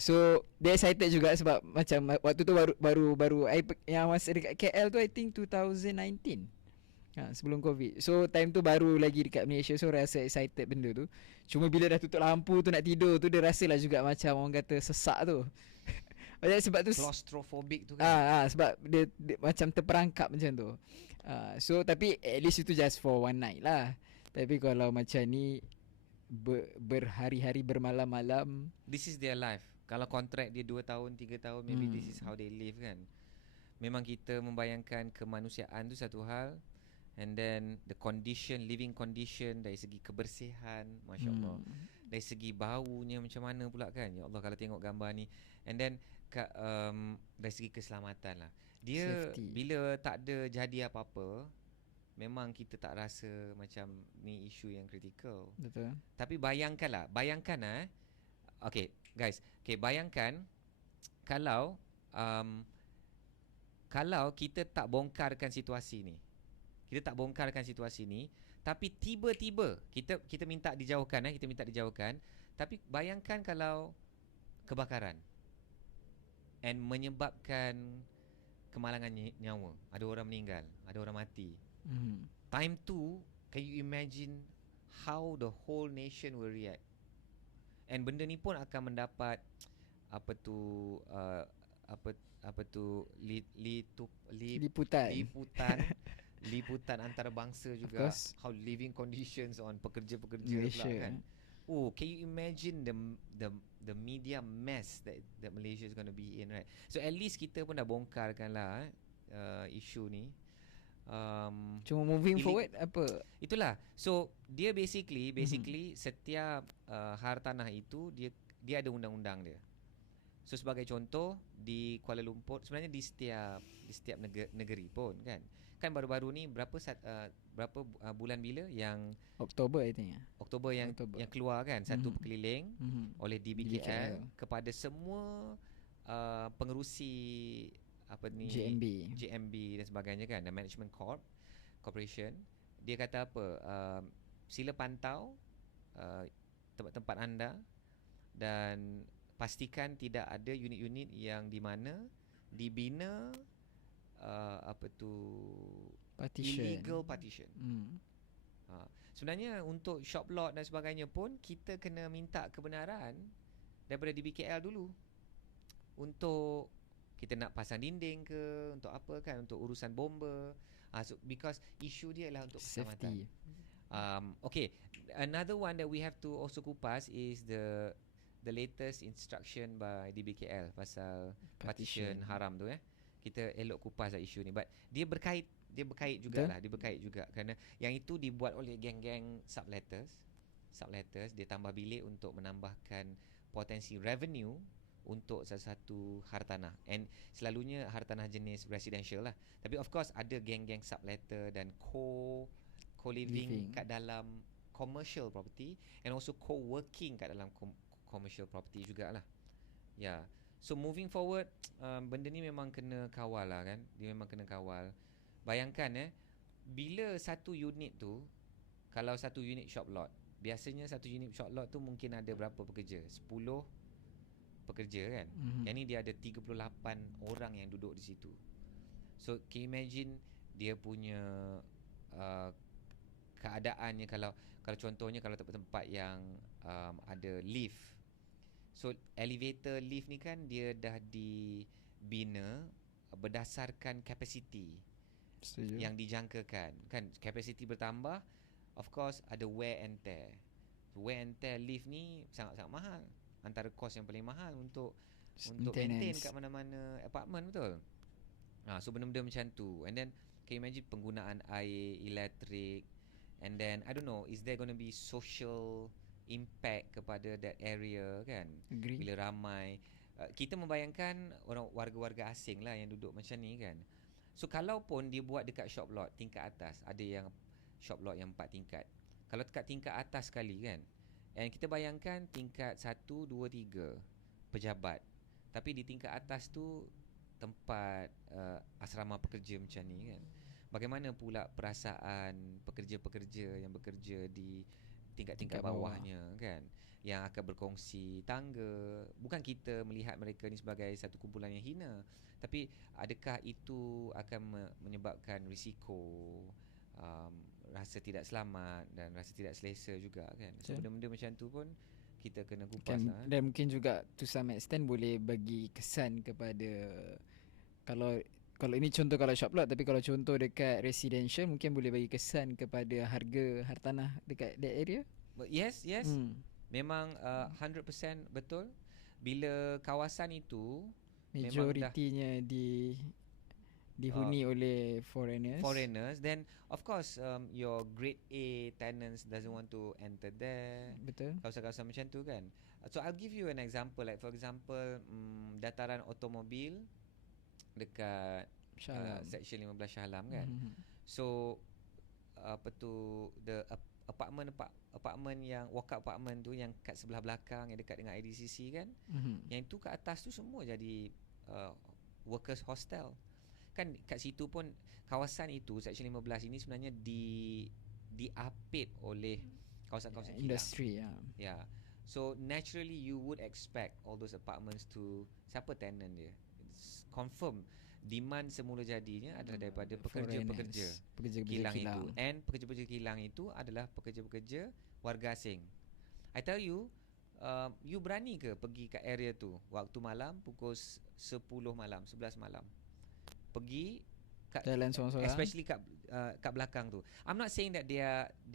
So dia excited juga sebab macam waktu tu baru yang masa dekat KL tu I think 2019. Sebelum COVID. So time tu baru lagi dekat Malaysia. So rasa excited benda tu. Cuma bila dah tutup lampu tu nak tidur tu, dia rasalah juga macam orang kata sesak tu. Sebab tu claustrophobic tu kan. sebab dia macam terperangkap macam tu. So tapi at least itu just for one night lah. Tapi kalau macam ni berhari-hari bermalam-malam, this is their life. Kalau kontrak dia 2 tahun 3 tahun, maybe this is how they live kan. Memang kita membayangkan kemanusiaan tu satu hal, and then the living condition dari segi kebersihan, Masya Allah, dari segi baunya macam mana pula kan. Ya Allah, kalau tengok gambar ni. And then dari segi keselamatan lah, dia safety. Bila tak ada jadi apa-apa, memang kita tak rasa macam ni isu yang kritikal. Betul. Tapi bayangkan okay guys, bayangkan kalau kita tak bongkarkan situasi ni. Tapi tiba-tiba kita minta dijauhkan, tapi bayangkan kalau kebakaran and menyebabkan kemalangan nyawa, ada orang meninggal, ada orang mati. Time tu, can you imagine how the whole nation will react? And benda ni pun akan mendapat liputan antarabangsa juga. How living conditions on pekerja-pekerja pula kan. Can you imagine the media mess that Malaysia is going to be in, right? So at least kita pun dah bongkarkan lah isu ni. Cuma moving forward apa? Itulah. So dia basically setiap hartanah itu dia ada undang-undang dia. So sebagai contoh, di Kuala Lumpur, sebenarnya di setiap negeri pun kan baru-baru ni berapa bulan bila yang Oktober I think. Oktober yang keluar kan satu perkeliling oleh DBKL kepada semua pengerusi JMB dan sebagainya kan, dan Management Corporation. Dia kata apa, sila pantau tempat-tempat anda dan pastikan tidak ada unit-unit yang di mana dibina illegal partition. Sebenarnya untuk shop lot dan sebagainya pun kita kena minta kebenaran daripada DBKL dulu untuk kita nak pasang dinding ke, untuk apa kan, untuk urusan bomba. So because isu dia adalah untuk keselamatan. Safety. Okay, another one that we have to also kupas is the latest instruction by DBKL pasal partition haram tu. Kita elok kupas lah isu ni, but dia berkait jugalah. Dia berkait juga kerana yang itu dibuat oleh geng-geng subletters. Dia tambah bilik untuk menambahkan potensi revenue untuk satu hartanah, and selalunya hartanah jenis residential lah. Tapi of course ada geng-geng subletter dan co-living kat dalam commercial property, and also co-working kat dalam commercial property jugalah. Ya. So moving forward, benda ni memang kena kawal lah kan. Dia memang kena kawal. Bayangkan bila satu unit tu, kalau satu unit shop lot, biasanya satu unit shop lot tu mungkin ada berapa pekerja? 10 pekerja kan. Yang ni dia ada 38 orang yang duduk di situ. So can you imagine dia punya keadaannya kalau contohnya kalau tempat-tempat yang ada lift. So elevator lift ni kan dia dah dibina berdasarkan kapasiti yang dijangkakan kan. Kapasiti bertambah, of course ada wear and tear. Wear and tear lift ni sangat-sangat mahal. Antara kos yang paling mahal untuk maintain kat mana-mana apartment, betul. So benda-benda macam tu. And then can you imagine penggunaan air, elektrik, and then I don't know, is there going to be social impact kepada that area kan? Agree. Bila ramai kita membayangkan orang warga-warga asing lah yang duduk macam ni kan. So kalau pun dia buat dekat shop lot tingkat atas, ada yang shop lot yang 4 tingkat. Kalau dekat tingkat atas sekali kan, and kita bayangkan tingkat 1, 2, 3 pejabat, tapi di tingkat atas tu tempat asrama pekerja macam ni kan. Bagaimana pula perasaan pekerja-pekerja yang bekerja di tingkat-tingkat bawahnya kan, yang akan berkongsi tangga. Bukan kita melihat mereka ni sebagai satu kumpulan yang hina, tapi adakah itu akan menyebabkan risiko rasa tidak selamat dan rasa tidak selesa juga kan. So benda-benda macam tu pun kita kena kupas kan, lah. Dan mungkin juga to some extent boleh bagi kesan kepada, kalau ini contoh kalau shop lot, tapi kalau contoh dekat residential mungkin boleh bagi kesan kepada harga hartanah dekat that area. Yes. Memang 100% betul. Bila kawasan itu majoritinya dihuni oleh foreigners, then of course your grade A tenants doesn't want to enter there. Betul. Kawasan-kawasan macam tu kan. So I'll give you an example, like for example dataran automobil dekat section 15 Shah Alam kan. So apa tu, the apartment yang walk-up apartment tu yang kat sebelah belakang yang dekat dengan IDCC kan. Yang itu kat atas tu semua jadi workers hostel. Kan kat situ pun kawasan itu section 15 ini sebenarnya diapit oleh kawasan-kawasan kilang. Industri Yeah. So naturally you would expect all those apartments to, siapa tenant dia? It's confirm demand semula jadinya adalah daripada pekerja-pekerja kilang itu, and pekerja-pekerja kilang itu adalah pekerja-pekerja warga asing. I tell you, you berani ke pergi kat area tu waktu malam pukul 10 malam, 11 malam, pergi kat jalan sorang-sorang, especially kat belakang tu. I'm not saying that they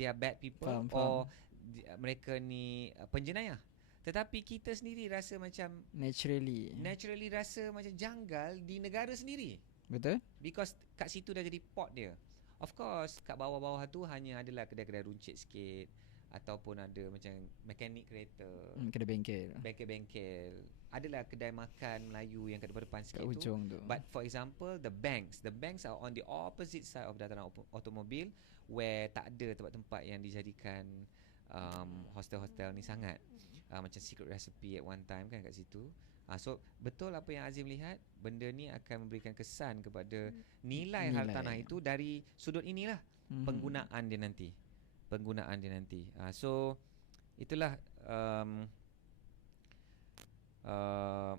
are bad people, faham. Mereka ni penjenayah, tetapi kita sendiri rasa macam naturally rasa macam janggal di negara sendiri. Betul. Because kat situ dah jadi port dia. Of course kat bawah-bawah tu hanya adalah kedai-kedai runcit sikit, ataupun ada macam mekanik kereta, kedai bengkel, adalah kedai makan Melayu yang kat depan sikit kat ujung tu. But for example the banks are on the opposite side of dataran automobil, where tak ada tempat-tempat yang dijadikan hostel-hostel ni sangat. Macam secret recipe at one time kan kat situ. So betul apa yang Azim lihat, benda ni akan memberikan kesan kepada nilai hartanah itu dari sudut inilah, penggunaan dia nanti. So itulah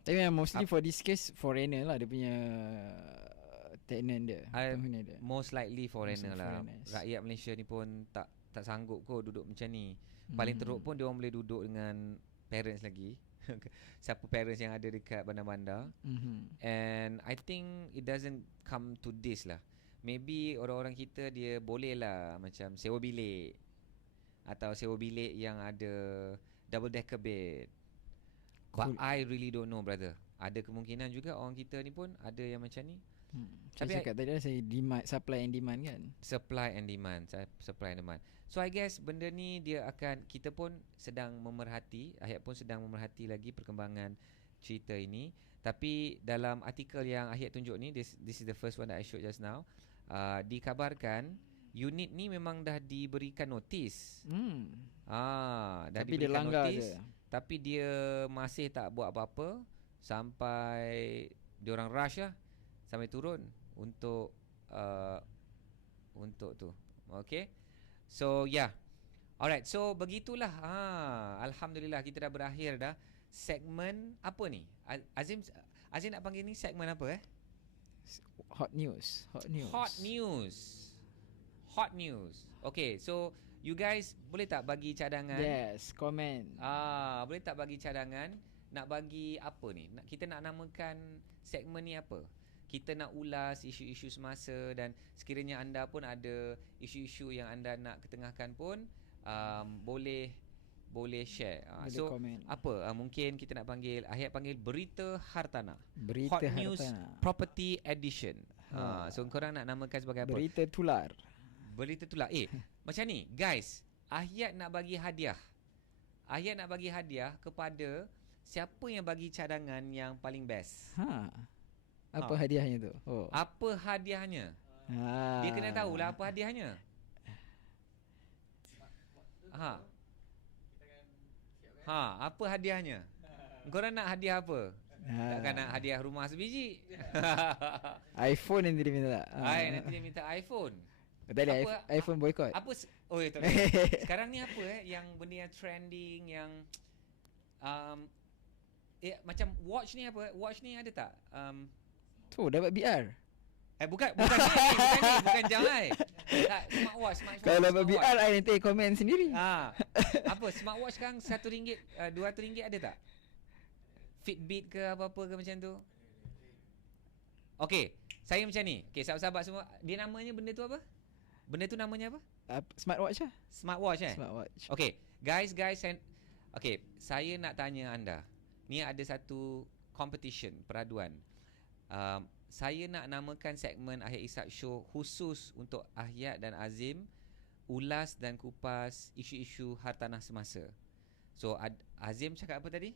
tapi mostly for this case foreigner lah dia punya tenant dia, penghuni dia. Most likely foreigner lah. Rakyat Malaysia ni pun tak sanggup kot duduk macam ni. Paling teruk pun dia orang boleh duduk dengan parents lagi. siapa parents yang ada dekat bandar-bandar. And I think it doesn't come to this lah. Maybe orang-orang kita dia boleh lah macam sewa bilik, atau sewa bilik yang ada double decker bed. But I really don't know, brother. Ada kemungkinan juga orang kita ni pun ada yang macam ni. Tapi saya cakap tadi saya demand, supply and demand kan. Supply and demand. So I guess benda ni dia akan, kita pun sedang memerhati, Ahiyat pun sedang memerhati lagi perkembangan cerita ini. Tapi dalam artikel yang Ahiyat tunjuk ni, this is the first one that I showed just now, dikabarkan unit ni memang dah diberikan notis. Dah tapi dia diberikan langgar notis, je. tapi dia masih tak buat apa-apa sampai diorang rush lah, sampai turun untuk tu. Okay. So yeah. Alright, so begitulah. Alhamdulillah kita dah berakhir dah segmen apa ni? Azim nak panggil ni segmen apa Hot news. Hot news. Okay, so you guys boleh tak bagi cadangan? Yes, komen. Boleh tak bagi cadangan? Nak bagi apa ni? Kita nak namakan segmen ni apa? Kita nak ulas isu-isu semasa, dan sekiranya anda pun ada isu-isu yang anda nak ketengahkan pun boleh share. Boleh So komen. apa? Mungkin kita nak panggil, Ahiyat panggil Berita Hartanah. Berita Hot News Hartanah. Property Edition. So korang nak namakan sebagai apa? Berita tular. Berita tular. Macam ni guys, Ahiyat nak bagi hadiah. Ahiyat nak bagi hadiah kepada siapa yang bagi cadangan yang paling best. Apa hadiahnya tu? Apa hadiahnya? Dia kena tahulah apa hadiahnya. Apa hadiahnya? Korang nak hadiah apa? Takkan nak hadiah rumah sebiji. iPhone nanti dia minta tak? Nanti dia minta iPhone. Tadi iPhone boycott. Apa tak. Sekarang ni apa yang benda yang trending yang macam watch ni apa? Watch ni ada tak? Tu dapat BR. Bukan ni, bukan jangan. Tak, smartwatch. Kalau dapat BR I nanti komen sendiri. Apa smartwatch sekarang RM100, RM200 ada tak? Fitbit ke apa-apa ke macam tu? Okey, saya macam ni. Okey, sahabat-sahabat semua, dia namanya benda tu apa? Benda tu namanya apa? Smartwatch lah. Smartwatch Smartwatch. Okey, guys, okey, saya nak tanya anda. Ni ada satu competition, peraduan. Saya nak namakan segmen Ahiyat Ishak Show khusus untuk Ahiyat dan Azim, ulas dan kupas isu-isu hartanah semasa. So Azim cakap apa tadi?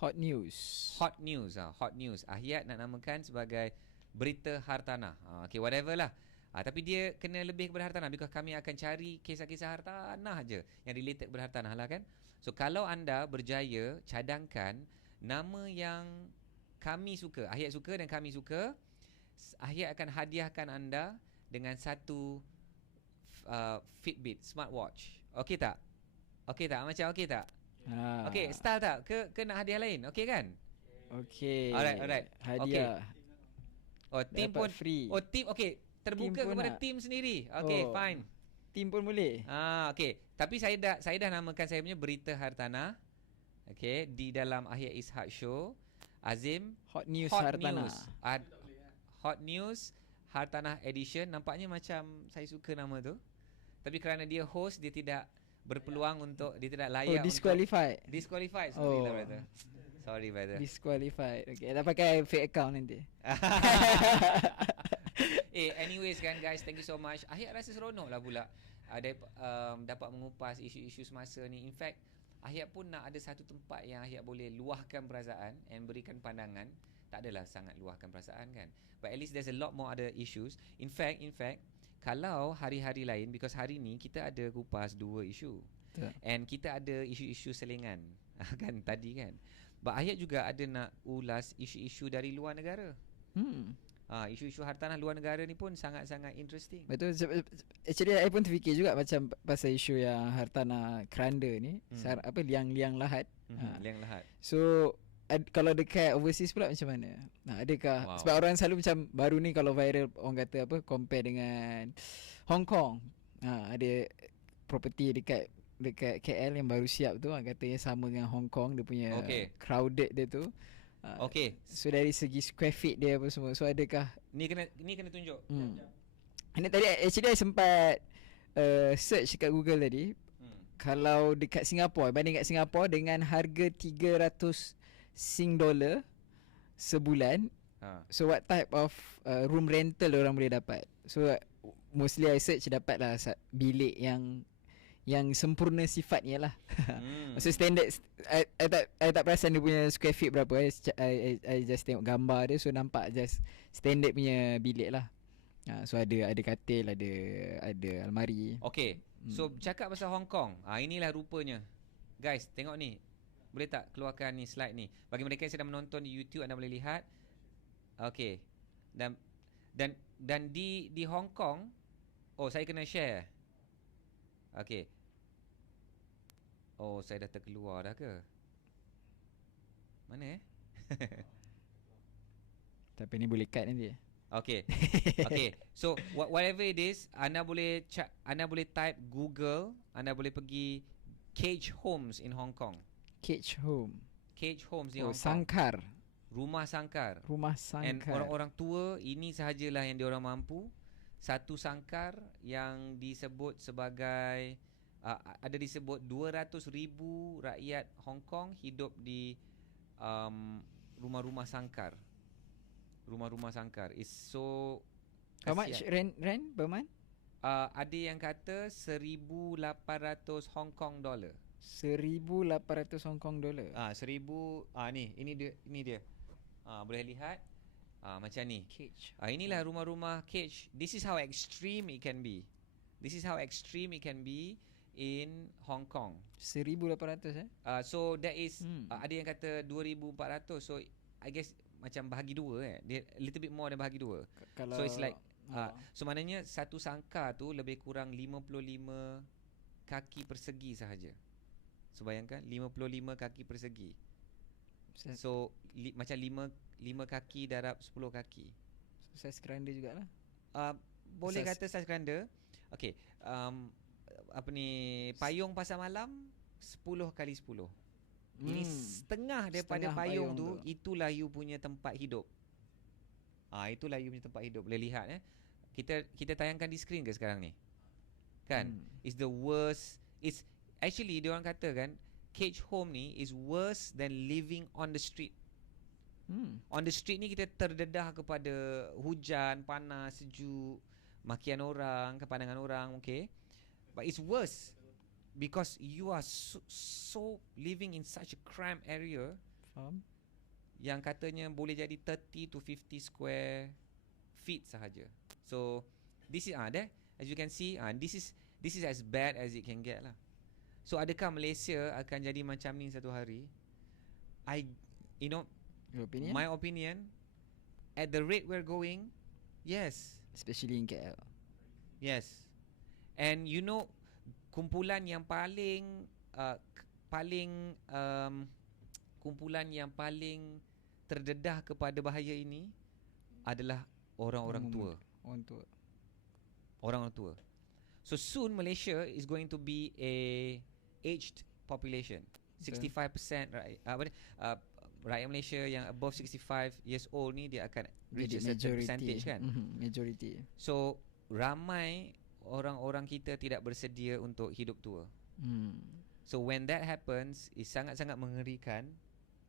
Hot news. Hot news. Ahiyat nak namakan sebagai berita hartanah. Okay, whatever lah. Tapi dia kena lebih kepada hartanah, because kami akan cari kisah-kisah hartanah je yang related kepada hartanah lah kan. So kalau anda berjaya cadangkan nama yang kami suka, Ahiyat suka dan kami suka, Ahiyat akan hadiahkan anda dengan satu Fitbit smartwatch. Okey tak? Macam okey tak? Okey, style tak? Ke nak hadiah lain? Okey kan? Okey. Alright. Hadiah. Team dapat pun free. Team okey, terbuka Team kepada nak. team sendiri. Okey, fine. Team pun boleh. Okey. Tapi saya dah namakan saya punya Berita Hartanah. Okey, di dalam Ahiyat Ishak Show. Azim, Hot News Hartanah. Hot News Hartanah Edition. Nampaknya macam saya suka nama tu. Tapi kerana dia host, dia tidak berpeluang untuk, dia tidak layak disqualified. Disqualified. Sorry brother. Disqualified. Okay, dah pakai fake account nanti. Anyways kan guys, thank you so much. Ahiyat rasa seronok lah pula dapat mengupas isu-isu semasa ni. In fact, Ahiyat pun nak ada satu tempat yang Ahiyat boleh luahkan perasaan and berikan pandangan. Tak adalah sangat luahkan perasaan kan, but at least there's a lot more other issues. In fact, kalau hari-hari lain, because hari ni kita ada kupas 2 isu. Betul. And kita ada isu-isu selingan kan tadi kan. But Ahiyat juga ada nak ulas isu-isu dari luar negara. Isu-isu hartanah luar negara ni pun sangat-sangat interesting. Betul. Actually I pun terfikir juga macam pasal isu yang hartanah keranda ni, apa liang lahat. Liang lahat. So kalau dekat overseas pula macam mana? Adakah sebab orang selalu macam baru ni kalau viral orang kata apa compare dengan Hong Kong. Ada property dekat dekat KL yang baru siap tu, katanya sama dengan Hong Kong, dia punya crowded dia tu. So dari segi square feet dia apa semua. So adakah ni kena tunjuk. Ini tadi actually I sempat search kat Google tadi. Kalau dekat Singapura, banding kat Singapura dengan harga 300 Sing dollar sebulan. So what type of room rental orang boleh dapat? So mostly I search dapat lah bilik yang sempurna sifatnya lah. So standard I tak perasan dia punya square feet berapa. I just tengok gambar dia, so nampak just standard punya bilik lah. So ada katil, ada almari. So cakap pasal Hong Kong, inilah rupanya. Guys, tengok ni. Boleh tak keluarkan ni slide ni? Bagi mereka yang sedang menonton di YouTube, anda boleh lihat. Dan di Hong Kong, saya kena share. Saya dah terkeluar dah ke? Mana Tapi ni boleh cut nanti. Okay. So whatever it is, anda boleh type Google, anda boleh pergi Cage Homes in Hong Kong. Cage Homes di Hong Kong. Sangkar. Rumah sangkar. And orang-orang tua, ini sahajalah yang diorang mampu. Satu sangkar yang disebut sebagai ada disebut 200,000 rakyat Hong Kong hidup di rumah-rumah sangkar. Rumah-rumah sangkar is so how much rent per month? Ada yang kata 1,800 Hong Kong dollar. 1,800 Hong Kong dollar. 1,000 ini dia. Boleh lihat macam ni. Cage. Inilah rumah-rumah cage. This is how extreme it can be. In Hong Kong. 1,800 So that is ada yang kata 2,400. So I guess macam bahagi dua dia a little bit more than bahagi dua. So it's like so maknanya satu sangkar tu lebih kurang 55 kaki persegi sahaja. So bayangkan 55 kaki persegi. So macam 5 kaki darab 10 kaki. So size keranda jugalah. Boleh kata size keranda. Okay. Payung pasar malam 10 kali 10. Ini setengah daripada payung tu. Itulah you punya tempat hidup. Itulah you punya tempat hidup. Boleh lihat kita tayangkan di skrin ke sekarang ni? Kan? It's the worst. It's actually diorang kata kan, cage home ni is worse than living on the street. On the street ni kita terdedah kepada hujan, panas, sejuk, makian orang, kepandangan orang, okay? But it's worse because you are so living in such a cramped area. Faham? Yang katanya boleh jadi 30 to 50 square feet sahaja. So this is there, as you can see, this is as bad as it can get lah. So adakah Malaysia akan jadi macam ni satu hari? My opinion, at the rate we're going, yes. Especially in KL. Yes. And kumpulan yang paling kumpulan yang paling terdedah kepada bahaya ini adalah orang-orang tua. Orang-orang tua. So soon Malaysia is going to be a aged population. 65% rakyat Malaysia yang above 65 years old ni dia akan reach a certain percentage kan. Majority. So ramai orang-orang kita tidak bersedia untuk hidup tua. So when that happens, is sangat-sangat mengerikan.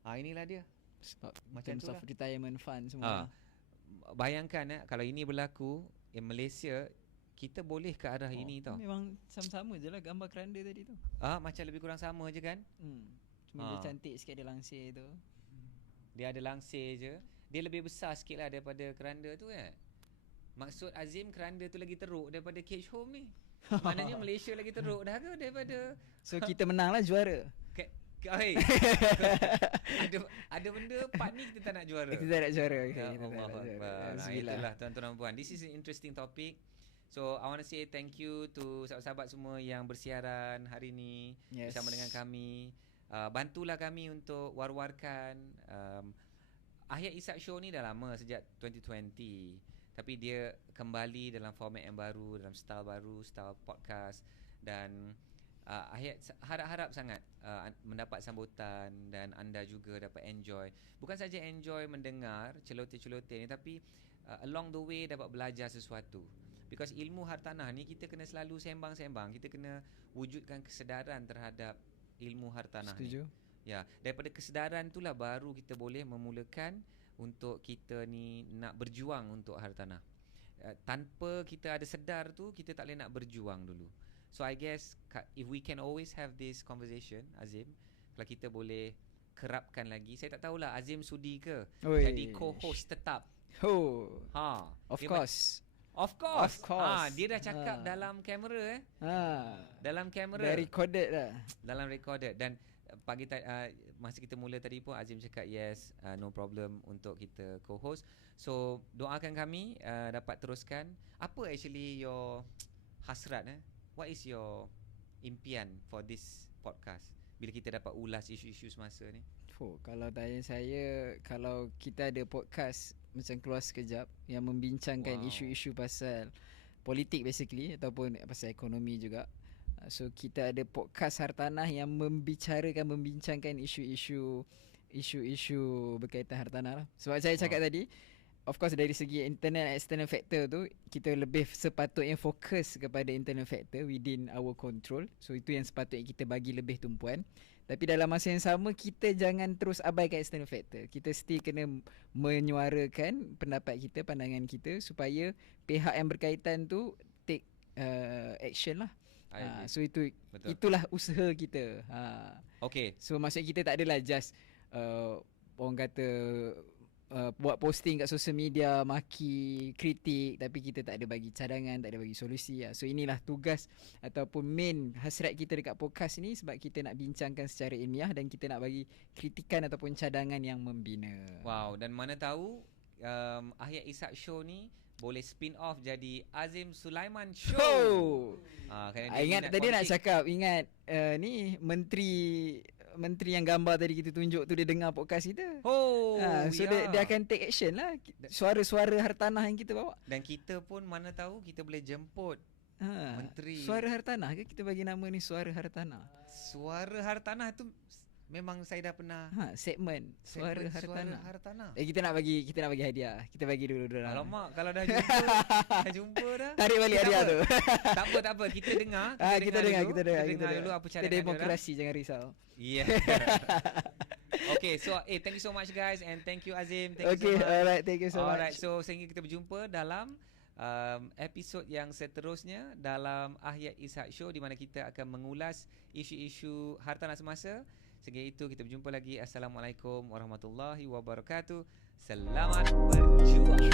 Inilah dia. Sebab macam tu lah, retirement fund semua. Bayangkan kalau ini berlaku in Malaysia, kita boleh ke arah ini tau. Memang sama-sama je lah gambar keranda tadi tu. Macam lebih kurang sama je kan. Cuma dia cantik sikit, ada langsir tu. Dia ada langsir je. Dia lebih besar sikit lah daripada keranda tu kan. Maksud Azim keranda tu lagi teruk daripada cage home ni. Maknanya Malaysia lagi teruk dah ke daripada. So kita menang lah, juara. Ada benda part ni kita tak nak juara. Kita tak nak juara. Itulah tuan-tuan dan puan. This is an interesting topic. So I want to say thank you to sahabat-sahabat semua yang bersiaran hari ni bersama dengan kami. Bantulah kami untuk war-warkan. Ahya Ishak Show ni dah lama, sejak 2020. Tapi dia kembali dalam format yang baru, dalam style baru, style podcast. Dan harap-harap sangat mendapat sambutan dan anda juga dapat enjoy. Bukan saja enjoy mendengar celoteh-celoteh ni, tapi along the way dapat belajar sesuatu. Because ilmu hartanah ni kita kena selalu sembang-sembang. Kita kena wujudkan kesedaran terhadap ilmu hartanah Setuju. ni. Ya, daripada kesedaran itulah baru kita boleh memulakan untuk kita ni nak berjuang untuk hartanah. Tanpa kita ada sedar tu, kita tak boleh nak berjuang dulu. So I guess if we can always have this conversation, Azim, kalau kita boleh kerapkan lagi. Saya tak tahulah Azim sudi ke jadi co-host tetap. Of course. Of course. Of course. Dia dah cakap dalam kamera dalam kamera. Dah recorded dah. Dalam recorded. Dan masa kita mula tadi pun Azim cakap yes, no problem untuk kita co-host. So doakan kami dapat teruskan. Apa actually your hasrat What is your impian for this podcast bila kita dapat ulas isu-isu semasa ni? Kalau tanya saya, kalau kita ada podcast macam Keluar Sekejap yang membincangkan isu-isu pasal politik basically ataupun pasal ekonomi juga. So kita ada podcast hartanah yang membincangkan isu-isu berkaitan hartanah lah. Sebab saya cakap tadi, of course dari segi internal and external factor tu, kita lebih sepatutnya fokus kepada internal factor within our control. So itu yang sepatutnya kita bagi lebih tumpuan. Tapi dalam masa yang sama, kita jangan terus abaikan external factor. Kita still kena menyuarakan pendapat kita, pandangan kita, supaya pihak yang berkaitan tu take action lah. So itulah usaha kita. Okay. So maksudnya kita tak adalah just orang kata buat posting kat social media, maki, kritik, tapi kita tak ada bagi cadangan, tak ada bagi solusi. So inilah tugas ataupun main hasrat kita dekat podcast ni, sebab kita nak bincangkan secara ilmiah dan kita nak bagi kritikan ataupun cadangan yang membina. Wow, dan mana tahu Ahya Ishak Show ni boleh spin off jadi Azim Sulaiman Show. Ingat tadi nak cakap, ingat ni menteri yang gambar tadi kita tunjuk tu, dia dengar podcast kita. So dia akan take action lah. Suara-suara hartanah yang kita bawa. Dan kita pun mana tahu kita boleh jemput menteri. Suara hartanah ke kita bagi nama ni, Suara Hartanah? Suara hartanah tu memang saya dah pernah segmen Suara Hartanah. Kita nak bagi hadiah. Kita bagi dulu. Alamak, kalau dah jumpa dah. Tarik balik hadiah tu. Tak apa. Kita dengar. Kita dengar dulu apa cara. Kita demokrasi, jangan risau. Yeah. Okay, so thank you so much guys, and thank you Azim. Thank you so much. Alright, thank you so much. Alright, so sehingga kita berjumpa dalam episod yang seterusnya dalam Ahya Ishak Show, di mana kita akan mengulas isu-isu hartanah semasa. Sehingga itu kita berjumpa lagi. Assalamualaikum warahmatullahi wabarakatuh. Selamat berjuang.